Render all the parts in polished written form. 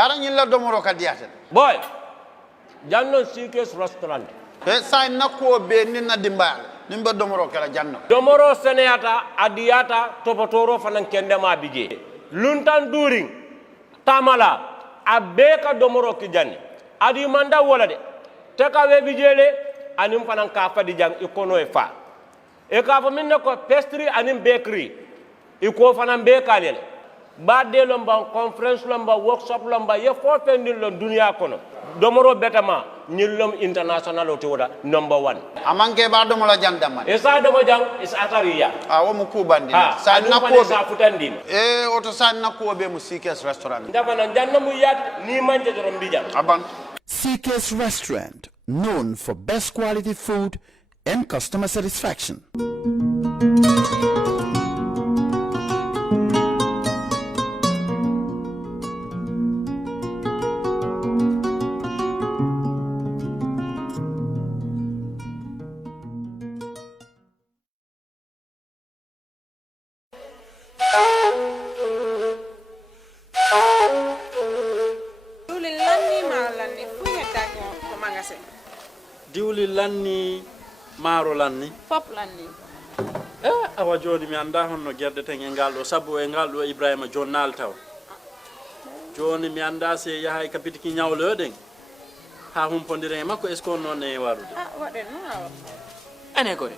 yara nyilla domoro ka diate boy janno sikes restaurant e sa nakko be ninna dimbal nimbe domoro kala janno domoro seneyata adiyata topotoro fanan kendema bije luntan during tamala abeka domoro ki janni adi manda wala de teka we bijele anim fanan ka fadi jang ikono e fa e ka fa minne ko pastry anim bakery iko fanan be kalele badde lomba conference lomba workshop lomba ye fo fendil lo dunia kono domoro betama nyillom international to wada number 1 amanke ba domola jandama e sa domo jang is atariya wo mu kubandi sa nakko sa futandin e oto sa nakko be mu CKS restaurant ndafa nan jannamu yat ni manje dorom bijam aban CK's Restaurant, known for best quality food and customer satisfaction. diwli lanni maaro lanni fop lanni awa joni mi anda honno gerde ten e ngal ɗo sabu e ngal ɗo Ibrahima jonnal taw joni mi anda se yahay kapitiki ñawloɗen ha humpodire e makko est ce que on noon e warude waɗen noon awa ane kore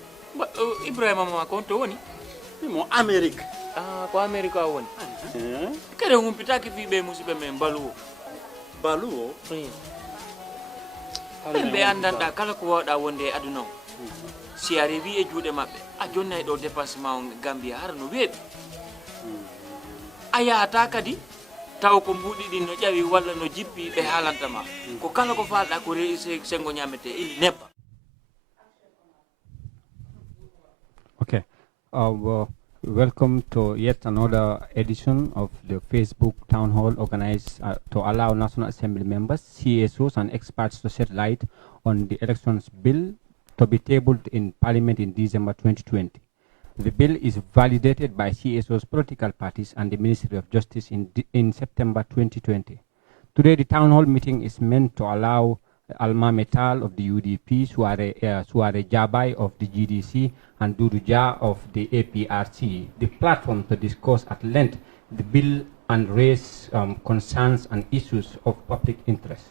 Ibrahima mo ko on to woni mo Amérique ko Amérique a woni kede humpitaki fiɓe musidɓe men balu o ɓe andanɗa kala ko wawɗa wonde e aduna o si a rewi e juuɗe maɓɓe a jonnay ɗo dépassement o Gambia har no weeɓi a yahata kadi taw ko mbuɗi ɗin no ƴawi walla no jippi ɓe haalantama ko kala ko falɗa ko sengo ñamete ili neppa. Okay, welcome to yet another edition of the Facebook Town Hall organized to allow National Assembly members, CSOs and experts to shed light on the elections bill to be tabled in Parliament in December 2020. The bill is validated by CSOs, political parties and the Ministry of Justice in September 2020. Today the Town Hall meeting is meant to allow Almamy Taal of the UDP, Suwareh Jabai of the GDC, and Dodou of the APRC the platform to discuss at length the bill and raise concerns and issues of public interest.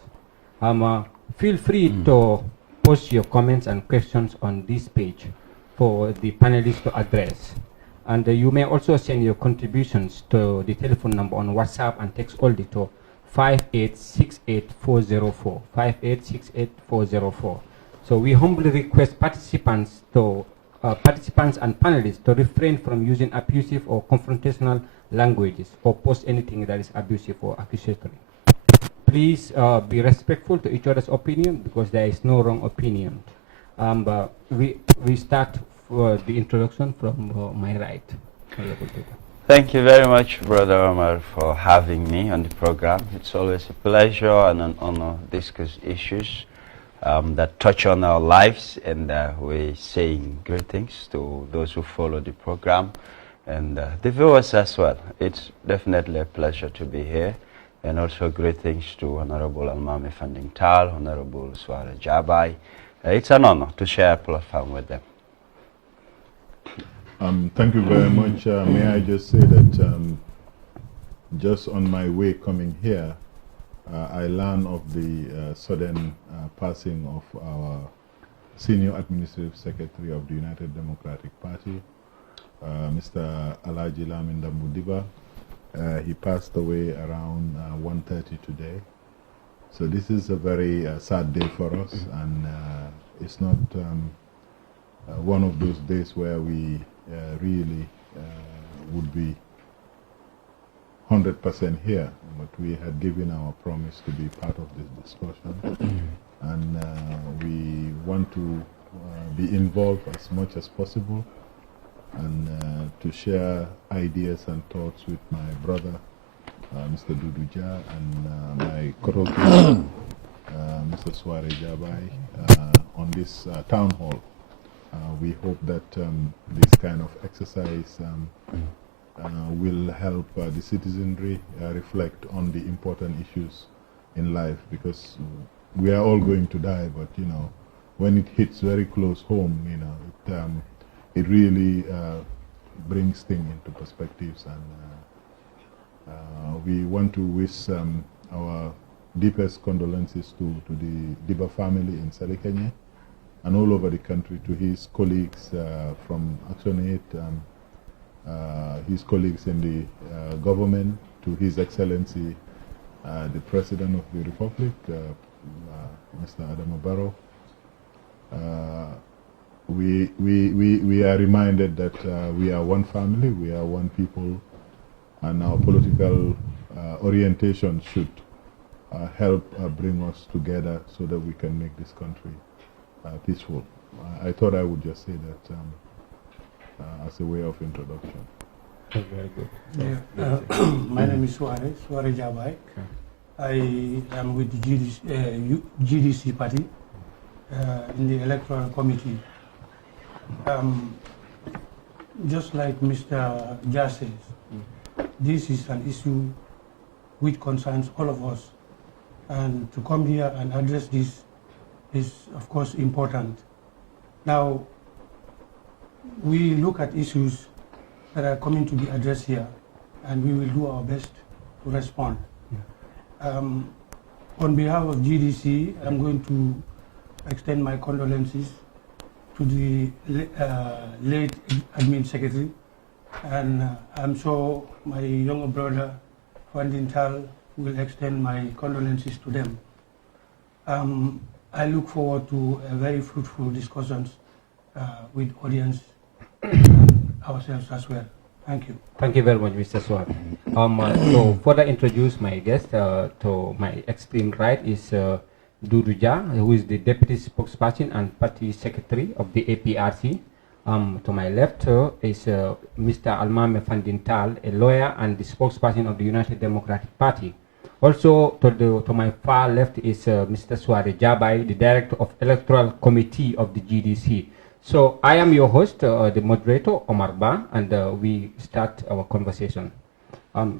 Feel free to post your comments and questions on this page for the panelists to address. And you may also send your contributions to the telephone number on WhatsApp and text only to 5868404, 5868404. So we humbly request participants and panelists to refrain from using abusive or confrontational languages or post anything that is abusive or accusatory. Please be respectful to each other's opinion because there is no wrong opinion. But we start the introduction from my right. Thank you very much, Brother Omar, for having me on the program. It's always a pleasure and an honor to discuss issues that touch on our lives, and we're saying great things to those who follow the program and the viewers as well. It's definitely a pleasure to be here, and also great things to Honorable Almamy Taal, Honorable Suwareh Jabai. It's an honor to share a platform with them. Thank you very much. May I just say that just on my way coming here, I learned of the sudden passing of our Senior Administrative Secretary of the United Democratic Party, Mr. Alhaji Lamin Dambudiba. He passed away around 1:30 today. So this is a very sad day for us, and it's not one of those days where we really would be 100% here, but we had given our promise to be part of this discussion, and we want to be involved as much as possible and to share ideas and thoughts with my brother, Mr. Dodou and my co-host, Mr. Suwareh Jabai, on this town hall. We hope that this kind of exercise will help the citizenry reflect on the important issues in life, because we are all going to die, but you know, when it hits very close home, you know, it really brings things into perspectives, and we want to wish our deepest condolences to the Diba family in Salekenya and all over the country, to his colleagues from Action 8, his colleagues in the government, to His Excellency the President of the Republic, Mr. Adama Barrow. We are reminded that we are one family, we are one people, and our political orientation should help bring us together so that we can make this country peaceful. I thought I would just say that as a way of introduction. Very good. Yeah. My name is Suwareh Jabai. Okay. I am with the GDC party in the electoral committee. Just like Mr. Jah says, this is an issue which concerns all of us, and to come here and address this is of course important. Now, we look at issues that are coming to be addressed here, and we will do our best to respond. Yeah. On behalf of GDC, I'm going to extend my condolences to the late admin secretary, and I'm sure my younger brother, Taal, will extend my condolences to them. I look forward to a very fruitful discussions with audience and ourselves as well. Thank you. Thank you very much, Mr. Suwareh. So further introduce my guest, to my extreme right is Dodou, who is the Deputy Spokesperson and Party Secretary of the APRC. To my left is Mr. Almamy Taal, a lawyer and the spokesperson of the United Democratic Party. Also, to my far left is Mr. Suwareh Jabai, the Director of Electoral Committee of the GDC. So I am your host, the moderator, Omar Ba, and we start our conversation.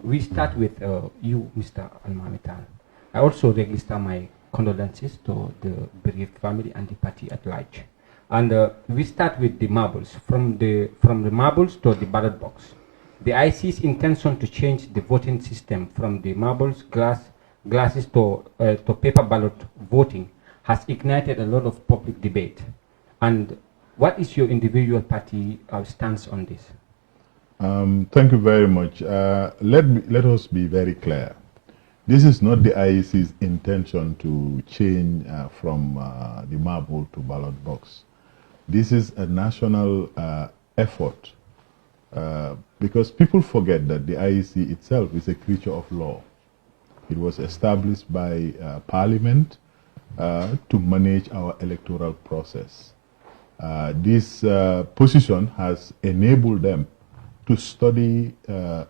We start with you, Mr. Almamy Taal. I also register my condolences to the bereaved family and the party at large. And we start with the marbles. From the marbles to the ballot box. The IC's intention to change the voting system from the marbles, glasses to paper ballot voting has ignited a lot of public debate. And what is your individual party stance on this? Thank you very much. Let us be very clear. This is not the IEC's intention to change from the marble to ballot box. This is a national effort, because people forget that the IEC itself is a creature of law. It was established by Parliament to manage our electoral process. This position has enabled them to study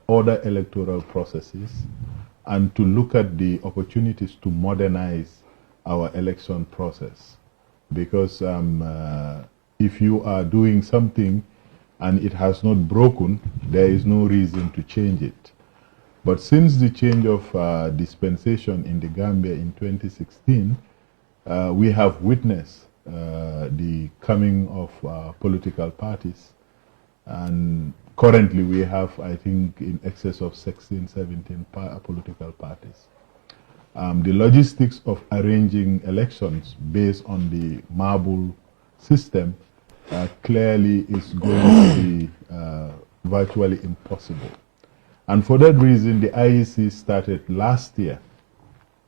other electoral processes and to look at the opportunities to modernize our election process. Because if you are doing something and it has not broken, there is no reason to change it. But since the change of dispensation in the Gambia in 2016, we have witnessed the coming of political parties, and currently we have, I think, in excess of 16, 17 political parties. The logistics of arranging elections based on the marble system clearly is going to be virtually impossible. And for that reason, the IEC started last year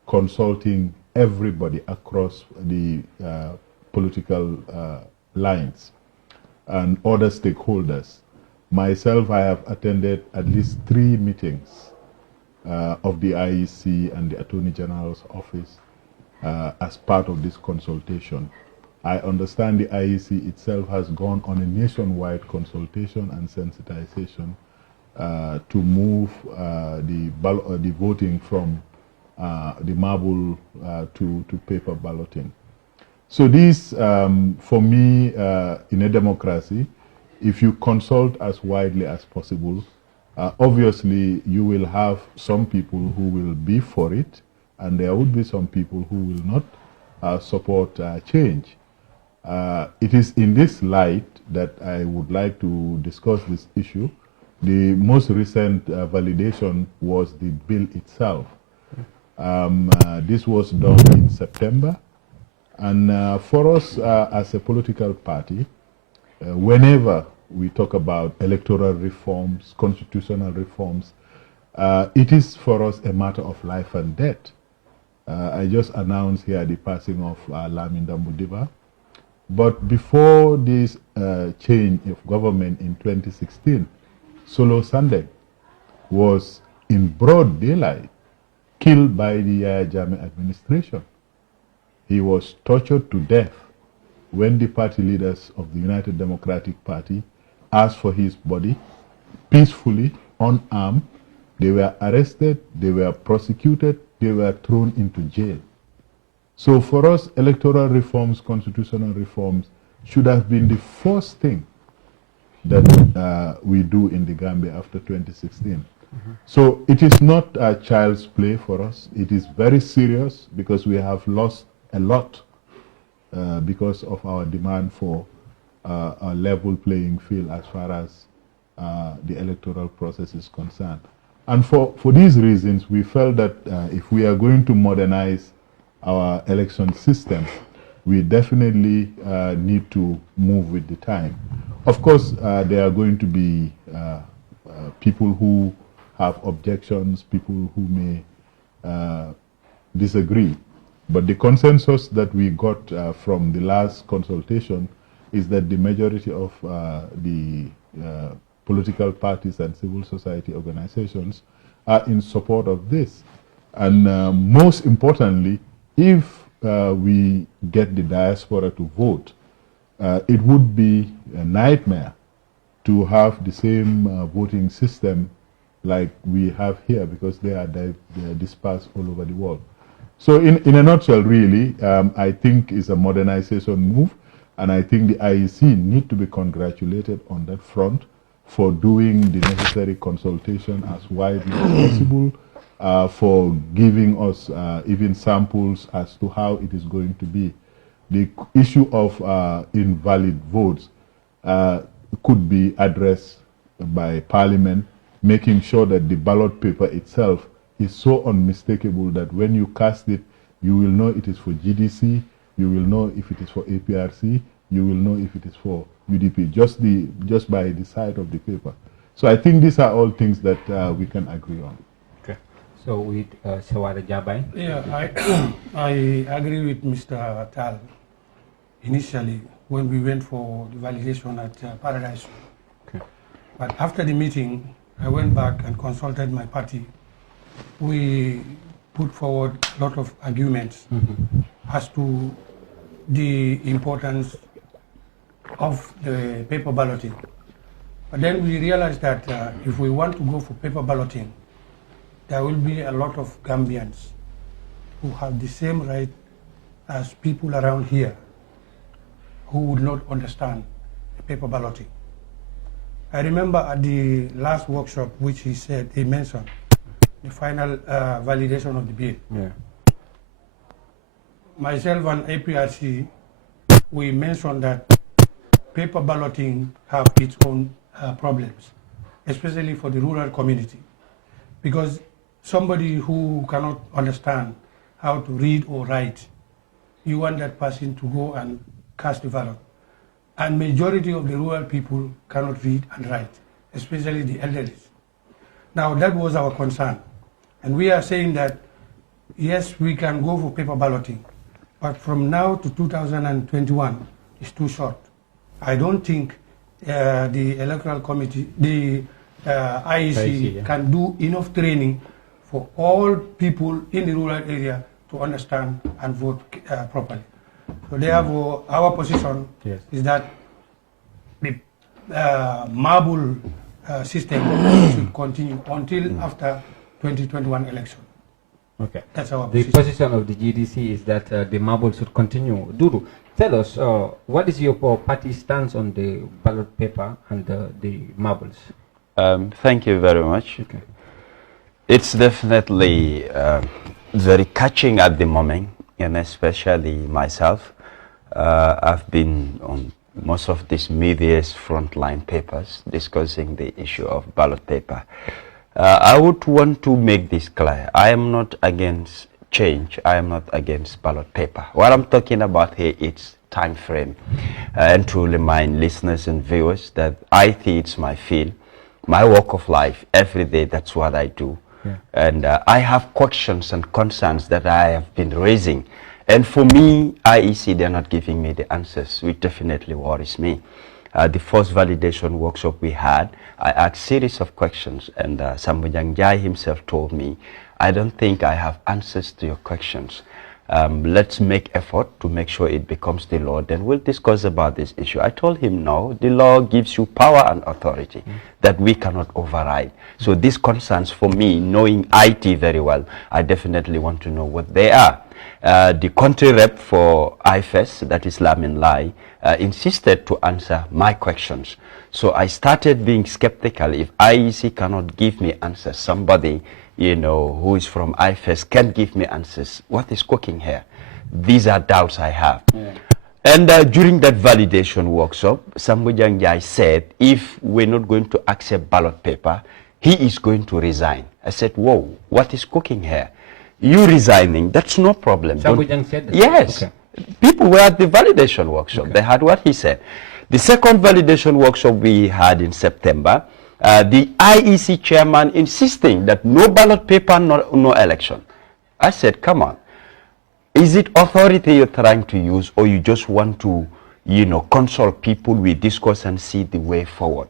consulting everybody across the political lines and other stakeholders. Myself, I have attended at least 3 meetings of the IEC and the Attorney General's office as part of this consultation. I understand the IEC itself has gone on a nationwide consultation and sensitization to move the voting from the marble to paper balloting. So this, for me, in a democracy, if you consult as widely as possible, Obviously, you will have some people who will be for it, and there would be some people who will not support change. It is in this light that I would like to discuss this issue. The most recent validation was the bill itself. This was done in September, and for us as a political party, whenever we talk about electoral reforms, constitutional reforms, it is for us a matter of life and death. I just announced here the passing of Almamy. But before this change of government in 2016, Solo Sandeng was in broad daylight killed by the Jabai administration. He was tortured to death when the party leaders of the United Democratic Party asked for his body peacefully, unarmed. They were arrested, they were prosecuted, they were thrown into jail. So for us, electoral reforms, constitutional reforms should have been the first thing that we do in the Gambia after 2016. So it is not a child's play for us. It is very serious because we have lost a lot because of our demand for a level playing field as far as the electoral process is concerned. And for these reasons, we felt that if we are going to modernize our election system, we definitely need to move with the time. Of course, there are going to be people who have objections, people who may disagree. But the consensus that we got from the last consultation is that the majority of the political parties and civil society organizations are in support of this. And most importantly, if we get the diaspora to vote, it would be a nightmare to have the same voting system like we have here, because they are dispersed all over the world. So in a nutshell, really, I think it's a modernization move, and I think the IEC need to be congratulated on that front for doing the necessary consultation as widely as possible, for giving us even samples as to how it is going to be. The issue of invalid votes could be addressed by Parliament, making sure that the ballot paper itself is so unmistakable that when you cast it, you will know it is for GDC, you will know if it is for APRC, you will know if it is for UDP, just by the side of the paper. So I think these are all things that we can agree on. Okay. So with Suwareh Jabai? Yeah, I agree with Mr. Taal. Initially, when we went for the validation at Paradise. Okay. But after the meeting, I went back and consulted my party. We put forward a lot of arguments as to the importance of the paper balloting. But then we realized that if we want to go for paper balloting, there will be a lot of Gambians who have the same right as people around here who would not understand the paper balloting. I remember at the last workshop, which he mentioned, the final validation of the bill. Yeah. Myself and APRC, we mentioned that paper balloting have its own problems, especially for the rural community. Because somebody who cannot understand how to read or write, you want that person to go and cast the ballot. And majority of the rural people cannot read and write, especially the elderly. Now that was our concern. And we are saying that, yes, we can go for paper balloting, but from now to 2021 is too short. I don't think the electoral committee, the IEC can do enough training for all people in the rural area to understand and vote properly. So therefore, our position is that the marble system should continue until after 2021 election. Okay. That's our position. The position of the GDC is that the marble should continue. Dodou, tell us, what is your party stance on the ballot paper and the marbles? Thank you very much. Okay. It's definitely very catching at the moment, and especially myself. I've been on most of these media's frontline papers discussing the issue of ballot paper. I would want to make this clear. I am not against change. I am not against ballot paper. What I'm talking about here is time frame. And to remind listeners and viewers that IT is my field, my walk of life, every day, that's what I do. Yeah. And I have questions and concerns that I have been raising. And for me, IEC, they're not giving me the answers, which definitely worries me. The first validation workshop we had, I asked a series of questions, and Sambujang Jai himself told me, I don't think I have answers to your questions. Let's make effort to make sure it becomes the law, then we'll discuss about this issue. I told him, no, the law gives you power and authority that we cannot override. So these concerns for me, knowing IT very well, I definitely want to know what they are. The country rep for IFES, that is Lamin Lai, insisted to answer my questions. So I started being skeptical. If IEC cannot give me answers, somebody, you know, who is from IFES can give me answers. What is cooking here? These are doubts I have. Yeah. And during that validation workshop, Sambujang Jai said, if we're not going to accept ballot paper, he is going to resign. I said, whoa, what is cooking here? You resigning, that's no problem. Sambujang said that? Yes. Okay. People were at the validation workshop. Okay. They had what he said. The second validation workshop we had in September, the IEC chairman insisting that no ballot paper, no election. I said, come on. Is it authority you're trying to use, or you just want to, you know, consult people, we discuss and see the way forward?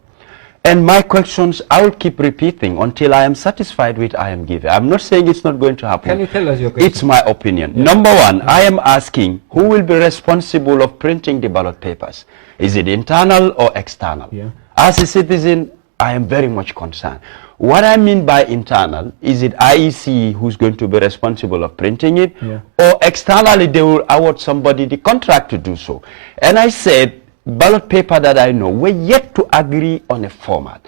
And my questions, I will keep repeating until I am satisfied with I am giving. I'm not saying it's not going to happen. Can you tell us your question? It's my opinion. Yeah. Number one, I am asking, who will be responsible of printing the ballot papers? Is it internal or external? Yeah. As a citizen, I am very much concerned. What I mean by internal, is it IEC who's going to be responsible of printing it? Yeah. Or externally, they will award somebody the contract to do so? And I said, ballot paper that I know, we're yet to agree on a format.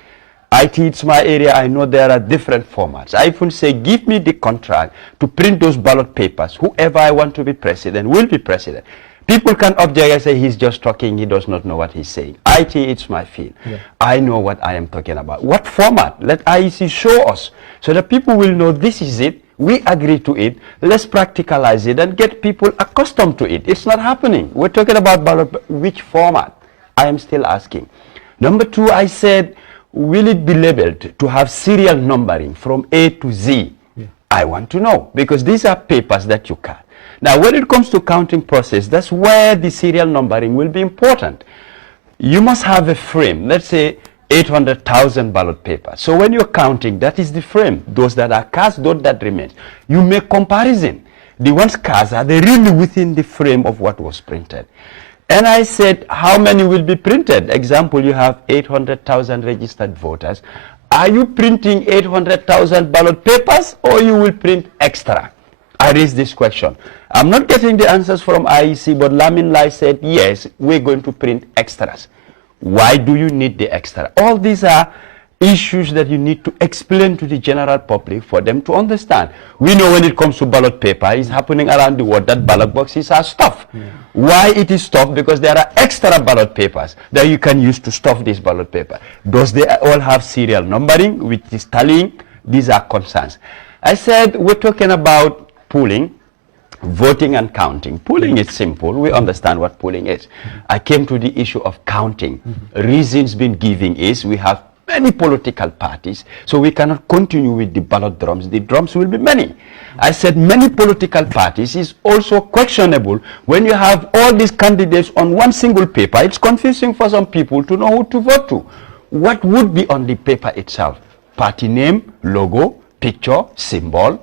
IT, it's my area, I know there are different formats. I even say, give me the contract to print those ballot papers. Whoever I want to be president will be president. People can object and say, he's just talking, he does not know what he's saying. IT, it's my field. Yeah. I know what I am talking about. What format? Let IEC show us, so that people will know this is it, we agree to it, let's practicalize it and get people accustomed to it. It's not happening. We're talking about ballot, which format? I am still asking. Number two, I said, will it be labeled to have serial numbering from A to Z? Yeah. I want to know, because these are papers that you can. Now, when it comes to counting process, that's where the serial numbering will be important. You must have a frame, let's say 800,000 ballot papers. So when you're counting, that is the frame. Those that are cast, those that remain. You make comparison. The ones cast, are they really within the frame of what was printed? And I said, how many will be printed? Example, you have 800,000 registered voters. Are you printing 800,000 ballot papers, or you will print extra? I raised this question. I'm not getting the answers from IEC, but Lamin Lai said, yes, we're going to print extras. Why do you need the extra? All these are issues that you need to explain to the general public for them to understand. We know when it comes to ballot paper, it's happening around the world that ballot boxes are stuffed. Yeah. Why it is stuffed? Because there are extra ballot papers that you can use to stuff this ballot paper. Does they all have serial numbering, which is tallying? These are concerns. I said, we're talking about pooling, voting and counting. Pooling is simple. We understand what pooling is. I came to the issue of counting. Reasons been given is we have many political parties, so we cannot continue with the ballot drums. The drums will be many. I said many political parties is also questionable. When you have all these candidates on one single paper, it's confusing for some people to know who to vote to. What would be on the paper itself? Party name, logo, picture, symbol.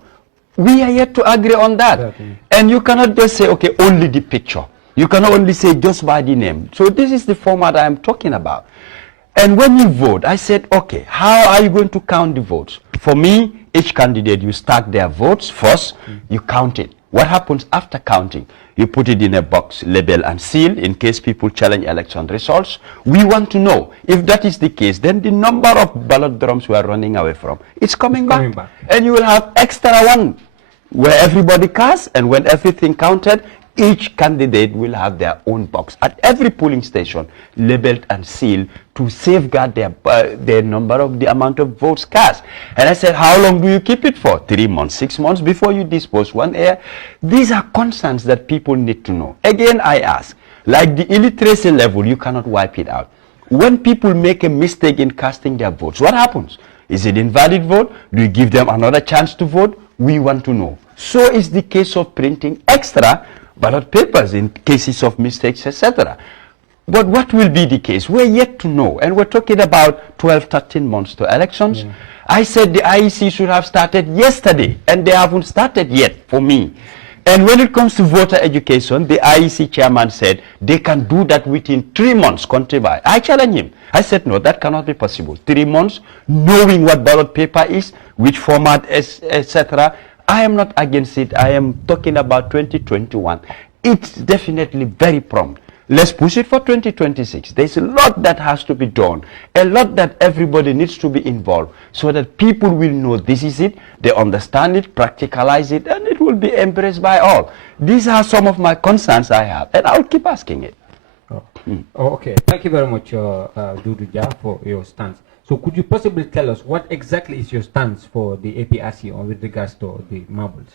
We are yet to agree on that. Exactly. And you cannot just say, okay, only the picture. You cannot only say just by the name. So this is the format I am talking about. And when you vote, I said, okay, how are you going to count the votes? For me, each candidate, you stack their votes first, you count it. What happens after counting? You put it in a box, label and seal in case people challenge election results. We want to know if that is the case, then the number of ballot drums we are running away from, it's coming back. And you will have extra one where everybody casts, and when everything counted, each candidate will have their own box at every polling station, labeled and sealed to safeguard their number of the amount of votes cast. And I said, how long do you keep it for? 3 months, 6 months before you dispose 1 year? These are concerns that people need to know. Again, I ask, like the illiteracy level, you cannot wipe it out. When people make a mistake in casting their votes, what happens? Is it invalid vote? Do you give them another chance to vote? We want to know. So is the case of printing extra ballot papers in cases of mistakes, etc. But what will be the case? We're yet to know, and we're talking about 12, 13 months to elections. Yeah. I said the IEC should have started yesterday, and they haven't started yet for me. And when it comes to voter education, the IEC chairman said they can do that within 3 months countrywide. I challenge him. I said, no, that cannot be possible. 3 months, knowing what ballot paper is, which format, etc. I am not against it. I am talking about 2021. It's definitely very prompt. Let's push it for 2026. There's a lot that has to be done, a lot that everybody needs to be involved so that people will know this is it, they understand it, practicalize it, and it will be embraced by all. These are some of my concerns I have, and I'll keep asking it. Okay, thank you very much, Dodou, for your stance. So could you possibly tell us what exactly is your stance for the APRC or with regards to the marbles?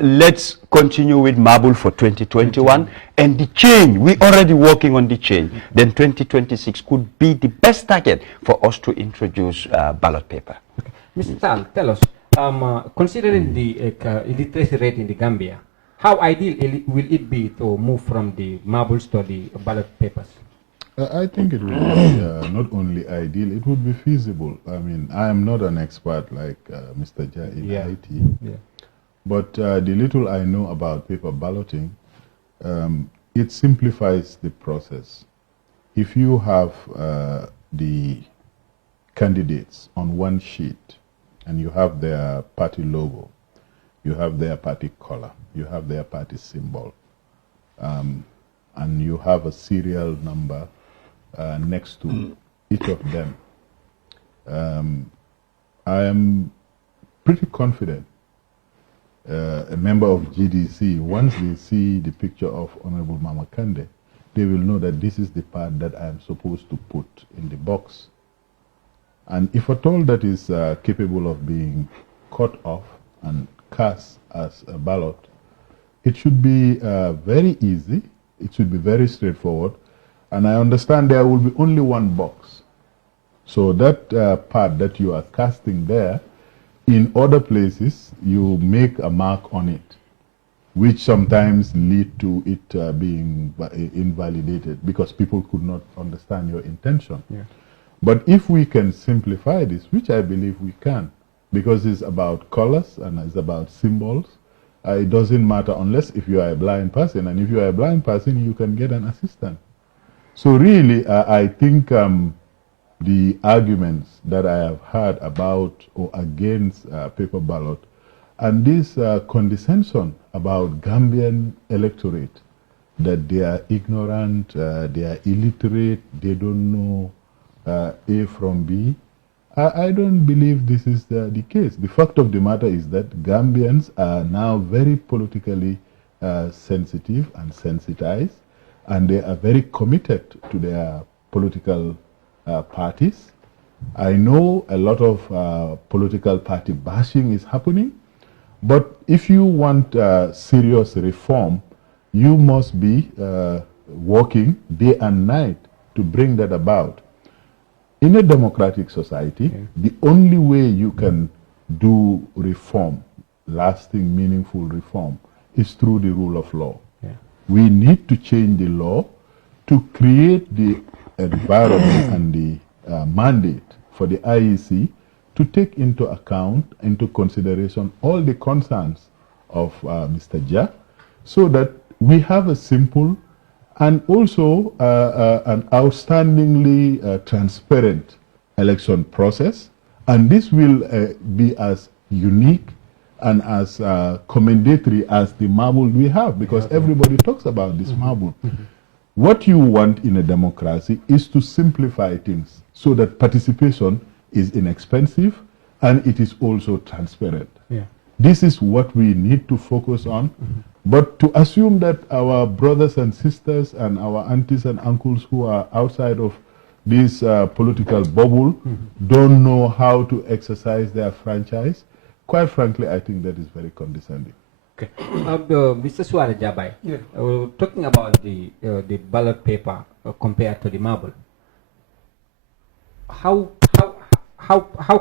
Let's continue with marble for 2021 and the change. We're already working on the change. Then 2026 could be the best target for us to introduce ballot paper. Okay. Mr. Taal, tell us, considering the illiteracy rate in the Gambia, how ideal will it be to move from the marbles to the ballot papers? I think it would be not only ideal, it would be feasible. I mean, I am not an expert like Mr. Jai in IT, but the little I know about paper balloting, it simplifies the process. If you have the candidates on one sheet and you have their party logo, you have their party color, you have their party symbol, and you have a serial number next to each of them. I am pretty confident a member of GDC, once they see the picture of Honorable Mama Kande, they will know that this is the part that I am supposed to put in the box. And if at all that is capable of being cut off and cast as a ballot, it should be very easy, it should be very straightforward. And I understand there will be only one box. So that part that you are casting there, in other places, you make a mark on it, which sometimes lead to it being invalidated because people could not understand your intention. Yeah. But if we can simplify this, which I believe we can, because it's about colors and it's about symbols, it doesn't matter unless if you are a blind person. And if you are a blind person, you can get an assistant. So really, I think the arguments that I have heard about or against paper ballot and this condescension about Gambian electorate, that they are ignorant, they are illiterate, they don't know A from B, I don't believe this is the case. The fact of the matter is that Gambians are now very politically sensitive and sensitized, and they are very committed to their political parties. I know a lot of political party bashing is happening, but if you want serious reform, you must be working day and night to bring that about. In a democratic society, the only way you can do reform, lasting, meaningful reform, is through the rule of law. We need to change the law to create the environment and the mandate for the IEC to take into account, into consideration, all the concerns of Mr. Jah, so that we have a simple and also an outstandingly transparent election process. And this will be as unique and as commendatory as the marble we have, because everybody talks about this marble. What you want in a democracy is to simplify things so that participation is inexpensive and it is also transparent. This is what we need to focus on. But to assume that our brothers and sisters and our aunties and uncles who are outside of this political bubble don't know how to exercise their franchise, quite frankly, I think that is very condescending. Okay. Mr. Suwareh Jabai, talking about the ballot paper compared to the marble, how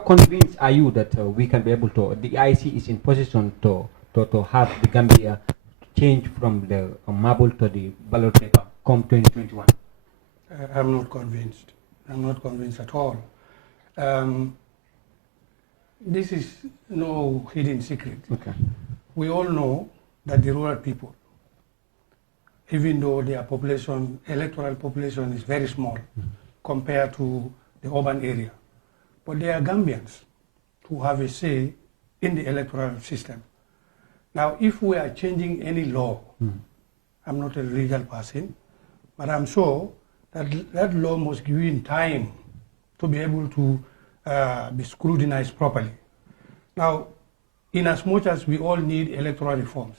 convinced are you that we can be able to, the IC is in position to have the Gambia change from the marble to the ballot paper come 2021? I'm not convinced. I'm not convinced at all. This is no hidden secret. Okay. We all know that the rural people, even though their population, electoral population is very small compared to the urban area, but they are Gambians who have a say in the electoral system. Now, if we are changing any law, I'm not a legal person, but I'm sure that that law must give in time to be able to be scrutinized properly. Now, in as much as we all need electoral reforms,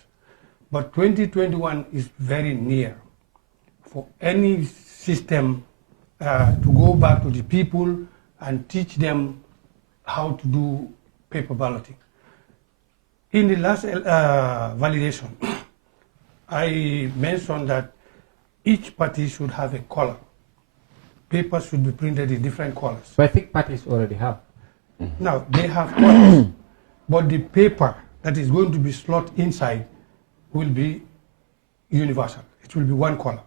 but 2021 is very near for any system to go back to the people and teach them how to do paper balloting. In the last validation, I mentioned that each party should have a color. Papers should be printed in different colors. But I think parties already have. Now, they have colors, but the paper that is going to be slot inside will be universal. It will be one color.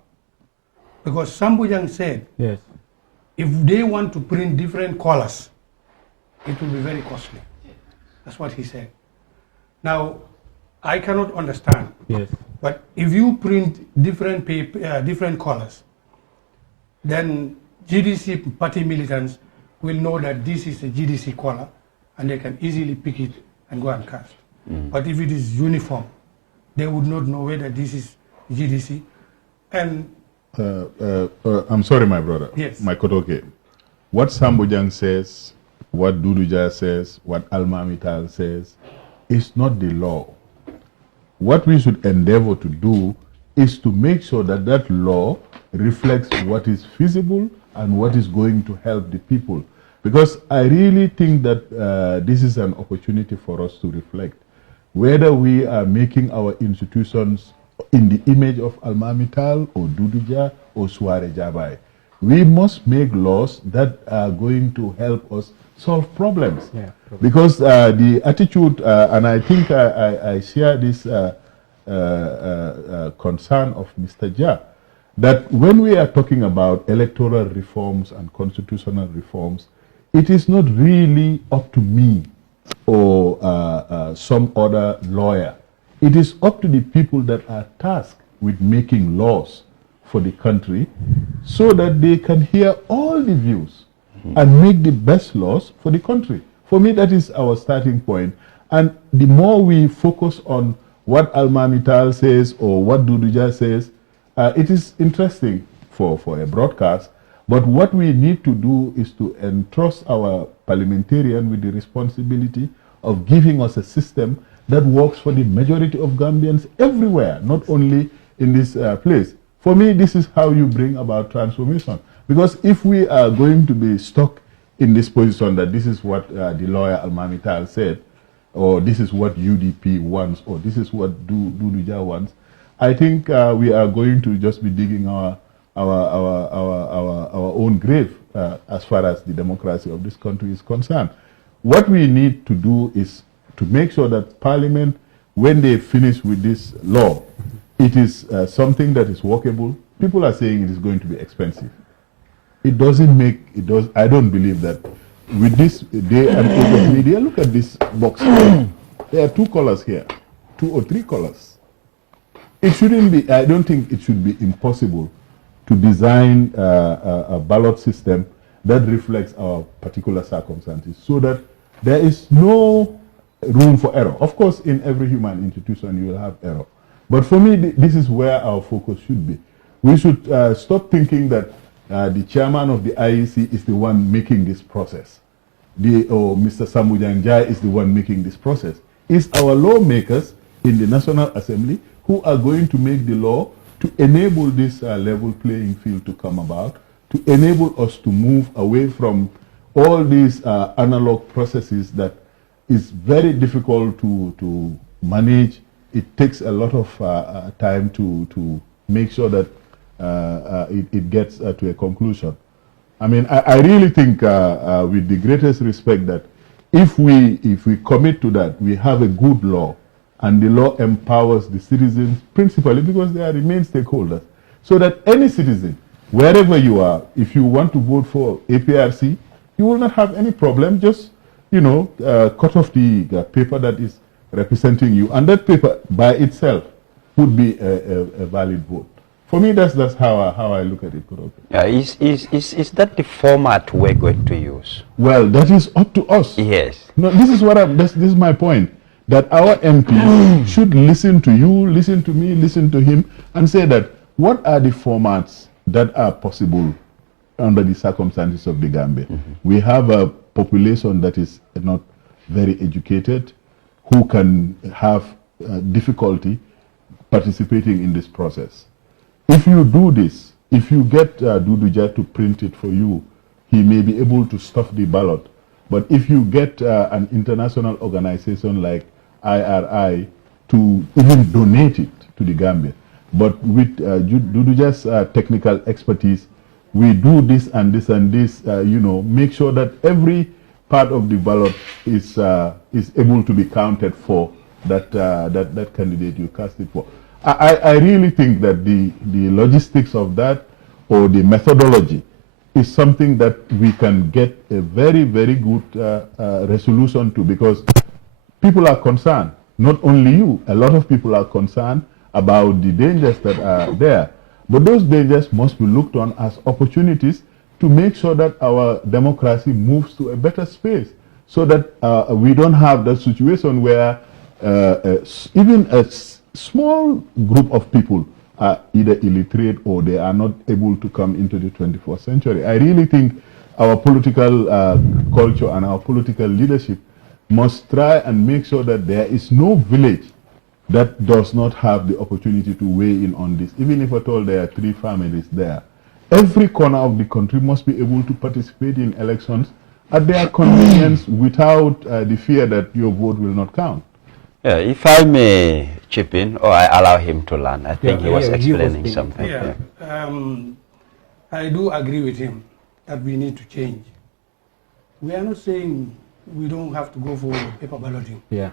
Because Sambujang said, yes, if they want to print different colors, it will be very costly. That's what he said. Now, I cannot understand. Yes. But if you print different paper, different colors, then GDC party militants will know that this is a GDC color, and they can easily pick it and go and cast. But if it is uniform, they would not know whether this is GDC. And I'm sorry, my brother. Yes. My Kotoke. What Sambojang says, what Dodou says, what Almamy Taal says, is not the law. What we should endeavor to do is to make sure that that law reflects what is feasible and what is going to help the people. Because I really think that this is an opportunity for us to reflect. Whether we are making our institutions in the image of Almamy Taal or Dodou or Suwareh Jabai, we must make laws that are going to help us solve problems. Yeah, because the attitude, and I think I share this concern of Mr. Jah, that when we are talking about electoral reforms and constitutional reforms, it is not really up to me or some other lawyer. It is up to the people that are tasked with making laws for the country so that they can hear all the views and make the best laws for the country. For me, that is our starting point. And the more we focus on what Almamy Taal says or what Dodou says, it is interesting for a broadcast. But what we need to do is to entrust our parliamentarian with the responsibility of giving us a system that works for the majority of Gambians everywhere, not only in this place. For me, this is how you bring about transformation. Because if we are going to be stuck in this position that this is what the lawyer Almamy Taal said, or this is what UDP wants, or this is what Dodou wants, I think we are going to just be digging our own grave as far as the democracy of this country is concerned. What we need to do is to make sure that Parliament, when they finish with this law, it is something that is workable. People are saying it is going to be expensive. It doesn't make, it does. I don't believe that with this day and age of media, look at this box here. There are 2 colors here, 2 or 3 colors. It shouldn't be, I don't think it should be impossible to design a ballot system that reflects our particular circumstances so that there is no room for error. Of course, in every human institution, you will have error. But for me, this is where our focus should be. We should stop thinking that the chairman of the IEC is the one making this process. Or Mr. Samujang is the one making this process. It's our lawmakers in the National Assembly who are going to make the law to enable this level playing field to come about, to enable us to move away from all these analog processes that is very difficult to manage. It takes a lot of time to make sure that it gets to a conclusion. I mean, I really think with the greatest respect that if we commit to that, we have a good law, and the law empowers the citizens principally because they are the main stakeholders, so that any citizen, wherever you are, if you want to vote for APRC, you will not have any problem. Just, you know, cut off the paper that is representing you, and that paper by itself would be a valid vote. For me, that's how I look at it. Yeah, is that the format we're going to use? Well, that is up to us. Yes. No, this is what this is my point. That our MPs should listen to you, listen to me, listen to him, and say that what are the formats that are possible under the circumstances of the Gambia. We have a population that is not very educated, who can have difficulty participating in this process. If you do this, if you get Dodou to print it for you, he may be able to stuff the ballot. But if you get an international organization like IRI to even donate it to the Gambia, but with Dodou's technical expertise, we do this and this and this, you know, make sure that every part of the ballot is able to be counted for that candidate you cast it for. I really think that the logistics of that, or the methodology, is something that we can get a very, very good resolution to, because people are concerned. Not only you, a lot of people are concerned about the dangers that are there. But those dangers must be looked on as opportunities to make sure that our democracy moves to a better space, so that we don't have that situation where even a small group of people are either illiterate or they are not able to come into the 21st century. I really think our political culture and our political leadership must try and make sure that there is no village that does not have the opportunity to weigh in on this. Even if at all there are 3 families there, every corner of the country must be able to participate in elections at their convenience without the fear that your vote will not count. Yeah, if I may chip in, or I allow him to learn. I think he was explaining something. Yeah. I do agree with him that we need to change. We are not saying we don't have to go for paper balloting. Yeah.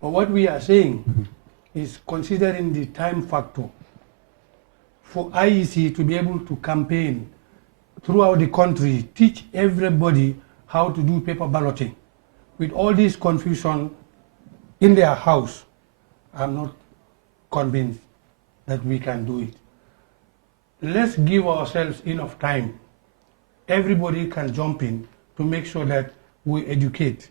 But what we are saying is considering the time factor for IEC to be able to campaign throughout the country, teach everybody how to do paper balloting. With all this confusion in their house, I'm not convinced that we can do it. Let's give ourselves enough time. Everybody can jump in to make sure that we educate.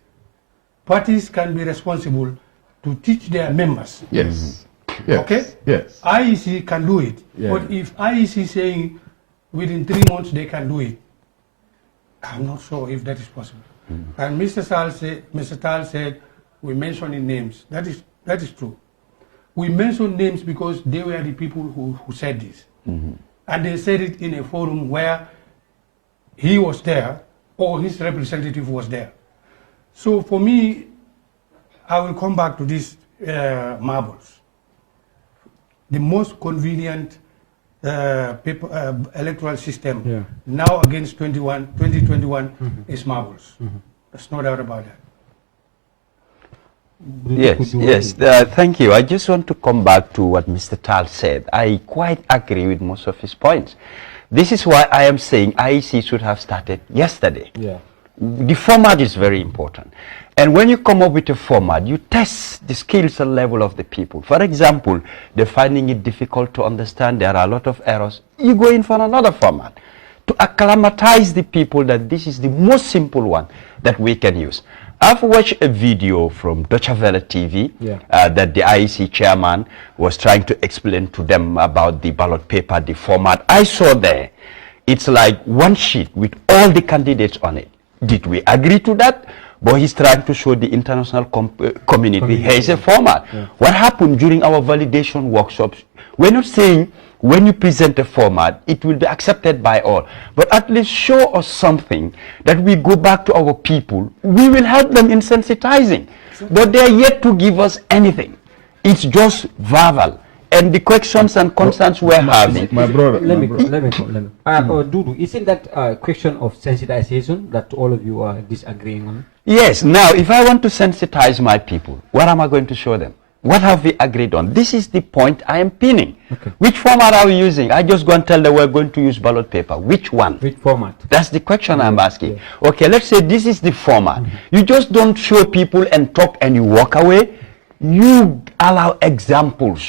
Parties can be responsible to teach their members. Yes. Yes. Okay? Yes. IEC can do it. Yeah. But if IEC is saying within 3 months they can do it, I'm not sure if that is possible. And Mr. Taal said, we mentioning names. That is true. We mention names because they were the people who said this. And they said it in a forum where he was there or his representative was there. So for me, I will come back to these marbles. The most convenient electoral system now against 2021 is marbles. There's no doubt about that. Yes. Thank you. I just want to come back to what Mr. Taal said. I quite agree with most of his points. This is why I am saying IEC should have started yesterday. Yeah. The format is very important. And when you come up with a format, you test the skills and level of the people. For example, they're finding it difficult to understand, there are a lot of errors. You go in for another format to acclimatize the people that this is the most simple one that we can use. I've watched a video from Deutsche Welle TV that the IEC chairman was trying to explain to them about the ballot paper, the format. I saw there, it's like one sheet with all the candidates on it. Did we agree to that? But he's trying to show the international community, here's a format. What happened during our validation workshops? We're not saying when you present a format, it will be accepted by all. But at least show us something that we go back to our people. We will help them in sensitizing. But they are yet to give us anything. It's just verbal. And the questions and concerns we're having. My brother. Let me. Dodou, isn't that a question of sensitization that all of you are disagreeing on? Yes. Now, if I want to sensitize my people, what am I going to show them? What have we agreed on? This is the point I am pinning. Okay. Which format are we using? I just go and tell them we're going to use ballot paper. Which one? Which format? That's the question I'm asking. Okay, let's say this is the format. You just don't show people and talk and you walk away. You allow examples.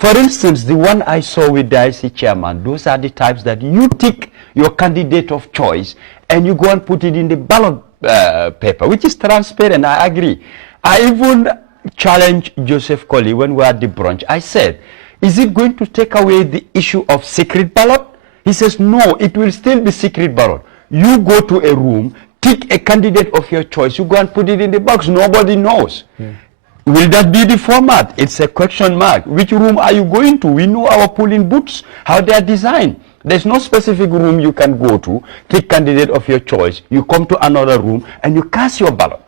For instance, the one I saw with the IC chairman, those are the types that you tick your candidate of choice and you go and put it in the ballot paper, which is transparent. I agree. I even challenged Joseph Colley when we were at the brunch. I said, is it going to take away the issue of secret ballot? He says, no, it will still be secret ballot. You go to a room, tick a candidate of your choice, you go and put it in the box. Nobody knows. Will that be the format? It's a question mark. Which room are you going to? We know our polling booths, how they are designed. There's no specific room you can go to, tick candidate of your choice. You come to another room and you cast your ballot.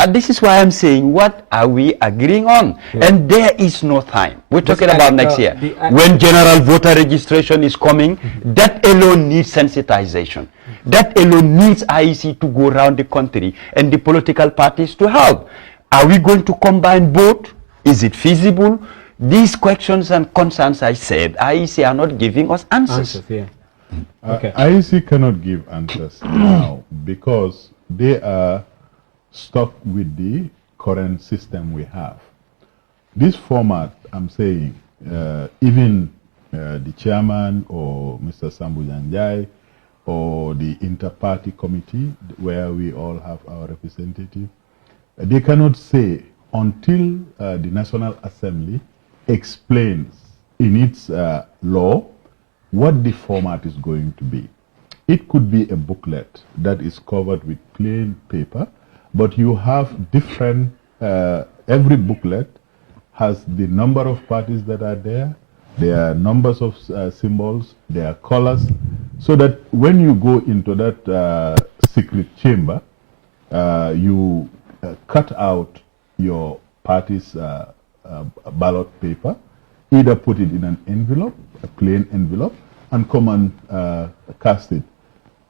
And this is why I'm saying, what are we agreeing on? And there is no time. We're talking about next year. When general voter registration is coming, that alone needs sensitization. That alone needs IEC to go around the country and the political parties to help. Are we going to combine both? Is it feasible? These questions and concerns I said, IEC are not giving us answers. IEC cannot give answers now because they are stuck with the current system we have. This format, I'm saying, even the chairman or Mr. Sambu Janjai or the inter-party committee where we all have our representative, they cannot say until the National Assembly explains in its law what the format is going to be. It could be a booklet that is covered with plain paper, but you have different, every booklet has the number of parties that are there, their numbers of symbols, their colors, so that when you go into that secret chamber, you cut out your party's ballot paper, either put it in an envelope, a plain envelope, and come and cast it.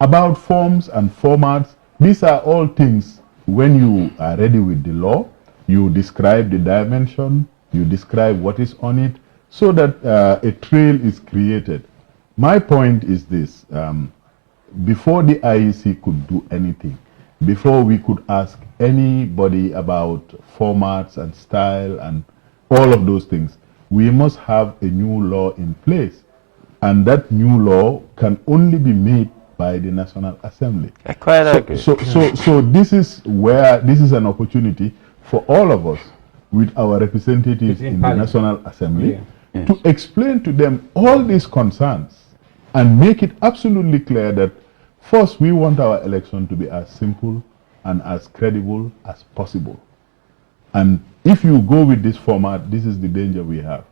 About forms and formats, these are all things when you are ready with the law, you describe the dimension, you describe what is on it, so that a trail is created. My point is this, before the IEC could do anything, before we could ask anybody about formats and style and all of those things, we must have a new law in place. And that new law can only be made by the National Assembly. So this is where, this is an opportunity for all of us with our representatives in the National Assembly to explain to them all these concerns and make it absolutely clear that first, we want our election to be as simple and as credible as possible. And if you go with this format, this is the danger we have.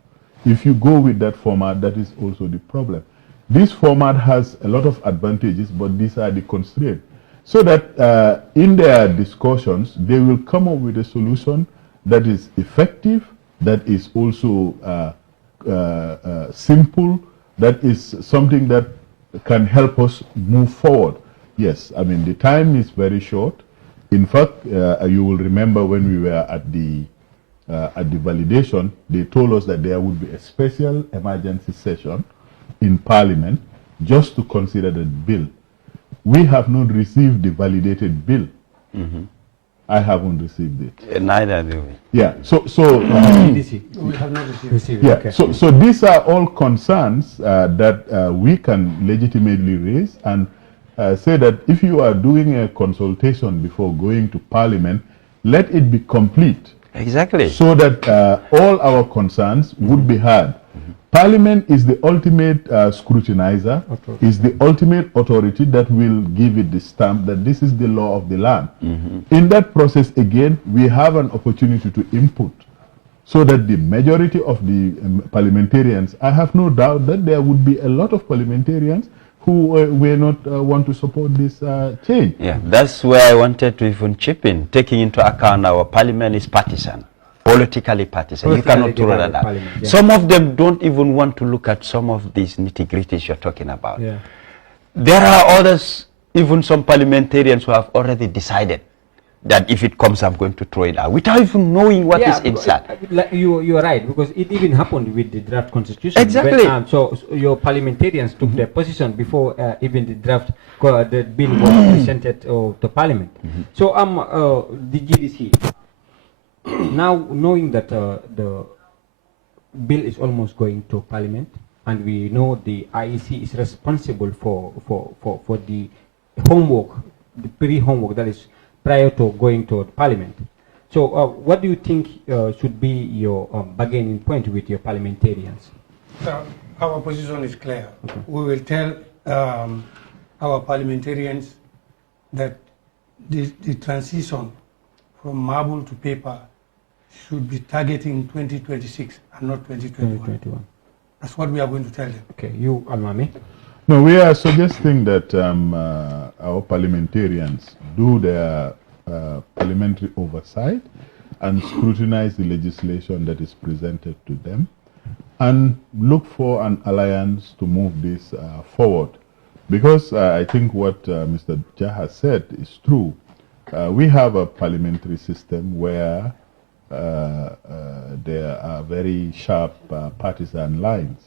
If you go with that format, that is also the problem. This format has a lot of advantages, but these are the constraints. So that in their discussions, they will come up with a solution that is effective, that is also simple, that is something that can help us move forward. Yes, I mean, the time is very short. In fact, you will remember when we were at the validation, they told us that there would be a special emergency session in Parliament just to consider the bill. We have not received the validated bill. I haven't received it. Neither do we. Yeah, so we have not received it. Yeah, Okay. so these are all concerns that we can legitimately raise, and say that if you are doing a consultation before going to Parliament, let it be complete. Exactly. So that all our concerns would be heard. Parliament is the ultimate scrutinizer, is the ultimate authority that will give it the stamp that this is the law of the land. In that process, again, we have an opportunity to input so that the majority of the parliamentarians, I have no doubt that there would be a lot of parliamentarians who will not want to support this change. Yeah, that's where I wanted to even chip in, taking into account our parliament is partisan, politically partisan. You cannot throw that out. Yeah. Some of them don't even want to look at some of these nitty-gritties you're talking about. Yeah. There are others, even some parliamentarians who have already decided that if it comes, I'm going to throw it out, without even knowing what is inside. You're right, because it even happened with the draft constitution. Exactly. When, so your parliamentarians took their position before even the draft, the bill was presented to Parliament. So the GDC, now knowing that the bill is almost going to Parliament, and we know the IEC is responsible for the homework, the pre-homework that is prior to going to Parliament. So what do you think should be your bargaining point with your parliamentarians? Our position is clear. Okay. We will tell our parliamentarians that the transition from marble to paper should be targeting 2026 and not 2021. That's what we are going to tell them. Okay, you, Almamy? No, we are suggesting that our parliamentarians do their parliamentary oversight and scrutinize the legislation that is presented to them and look for an alliance to move this forward. Because I think what Mr. Jah said is true. We have a parliamentary system where there are very sharp partisan lines.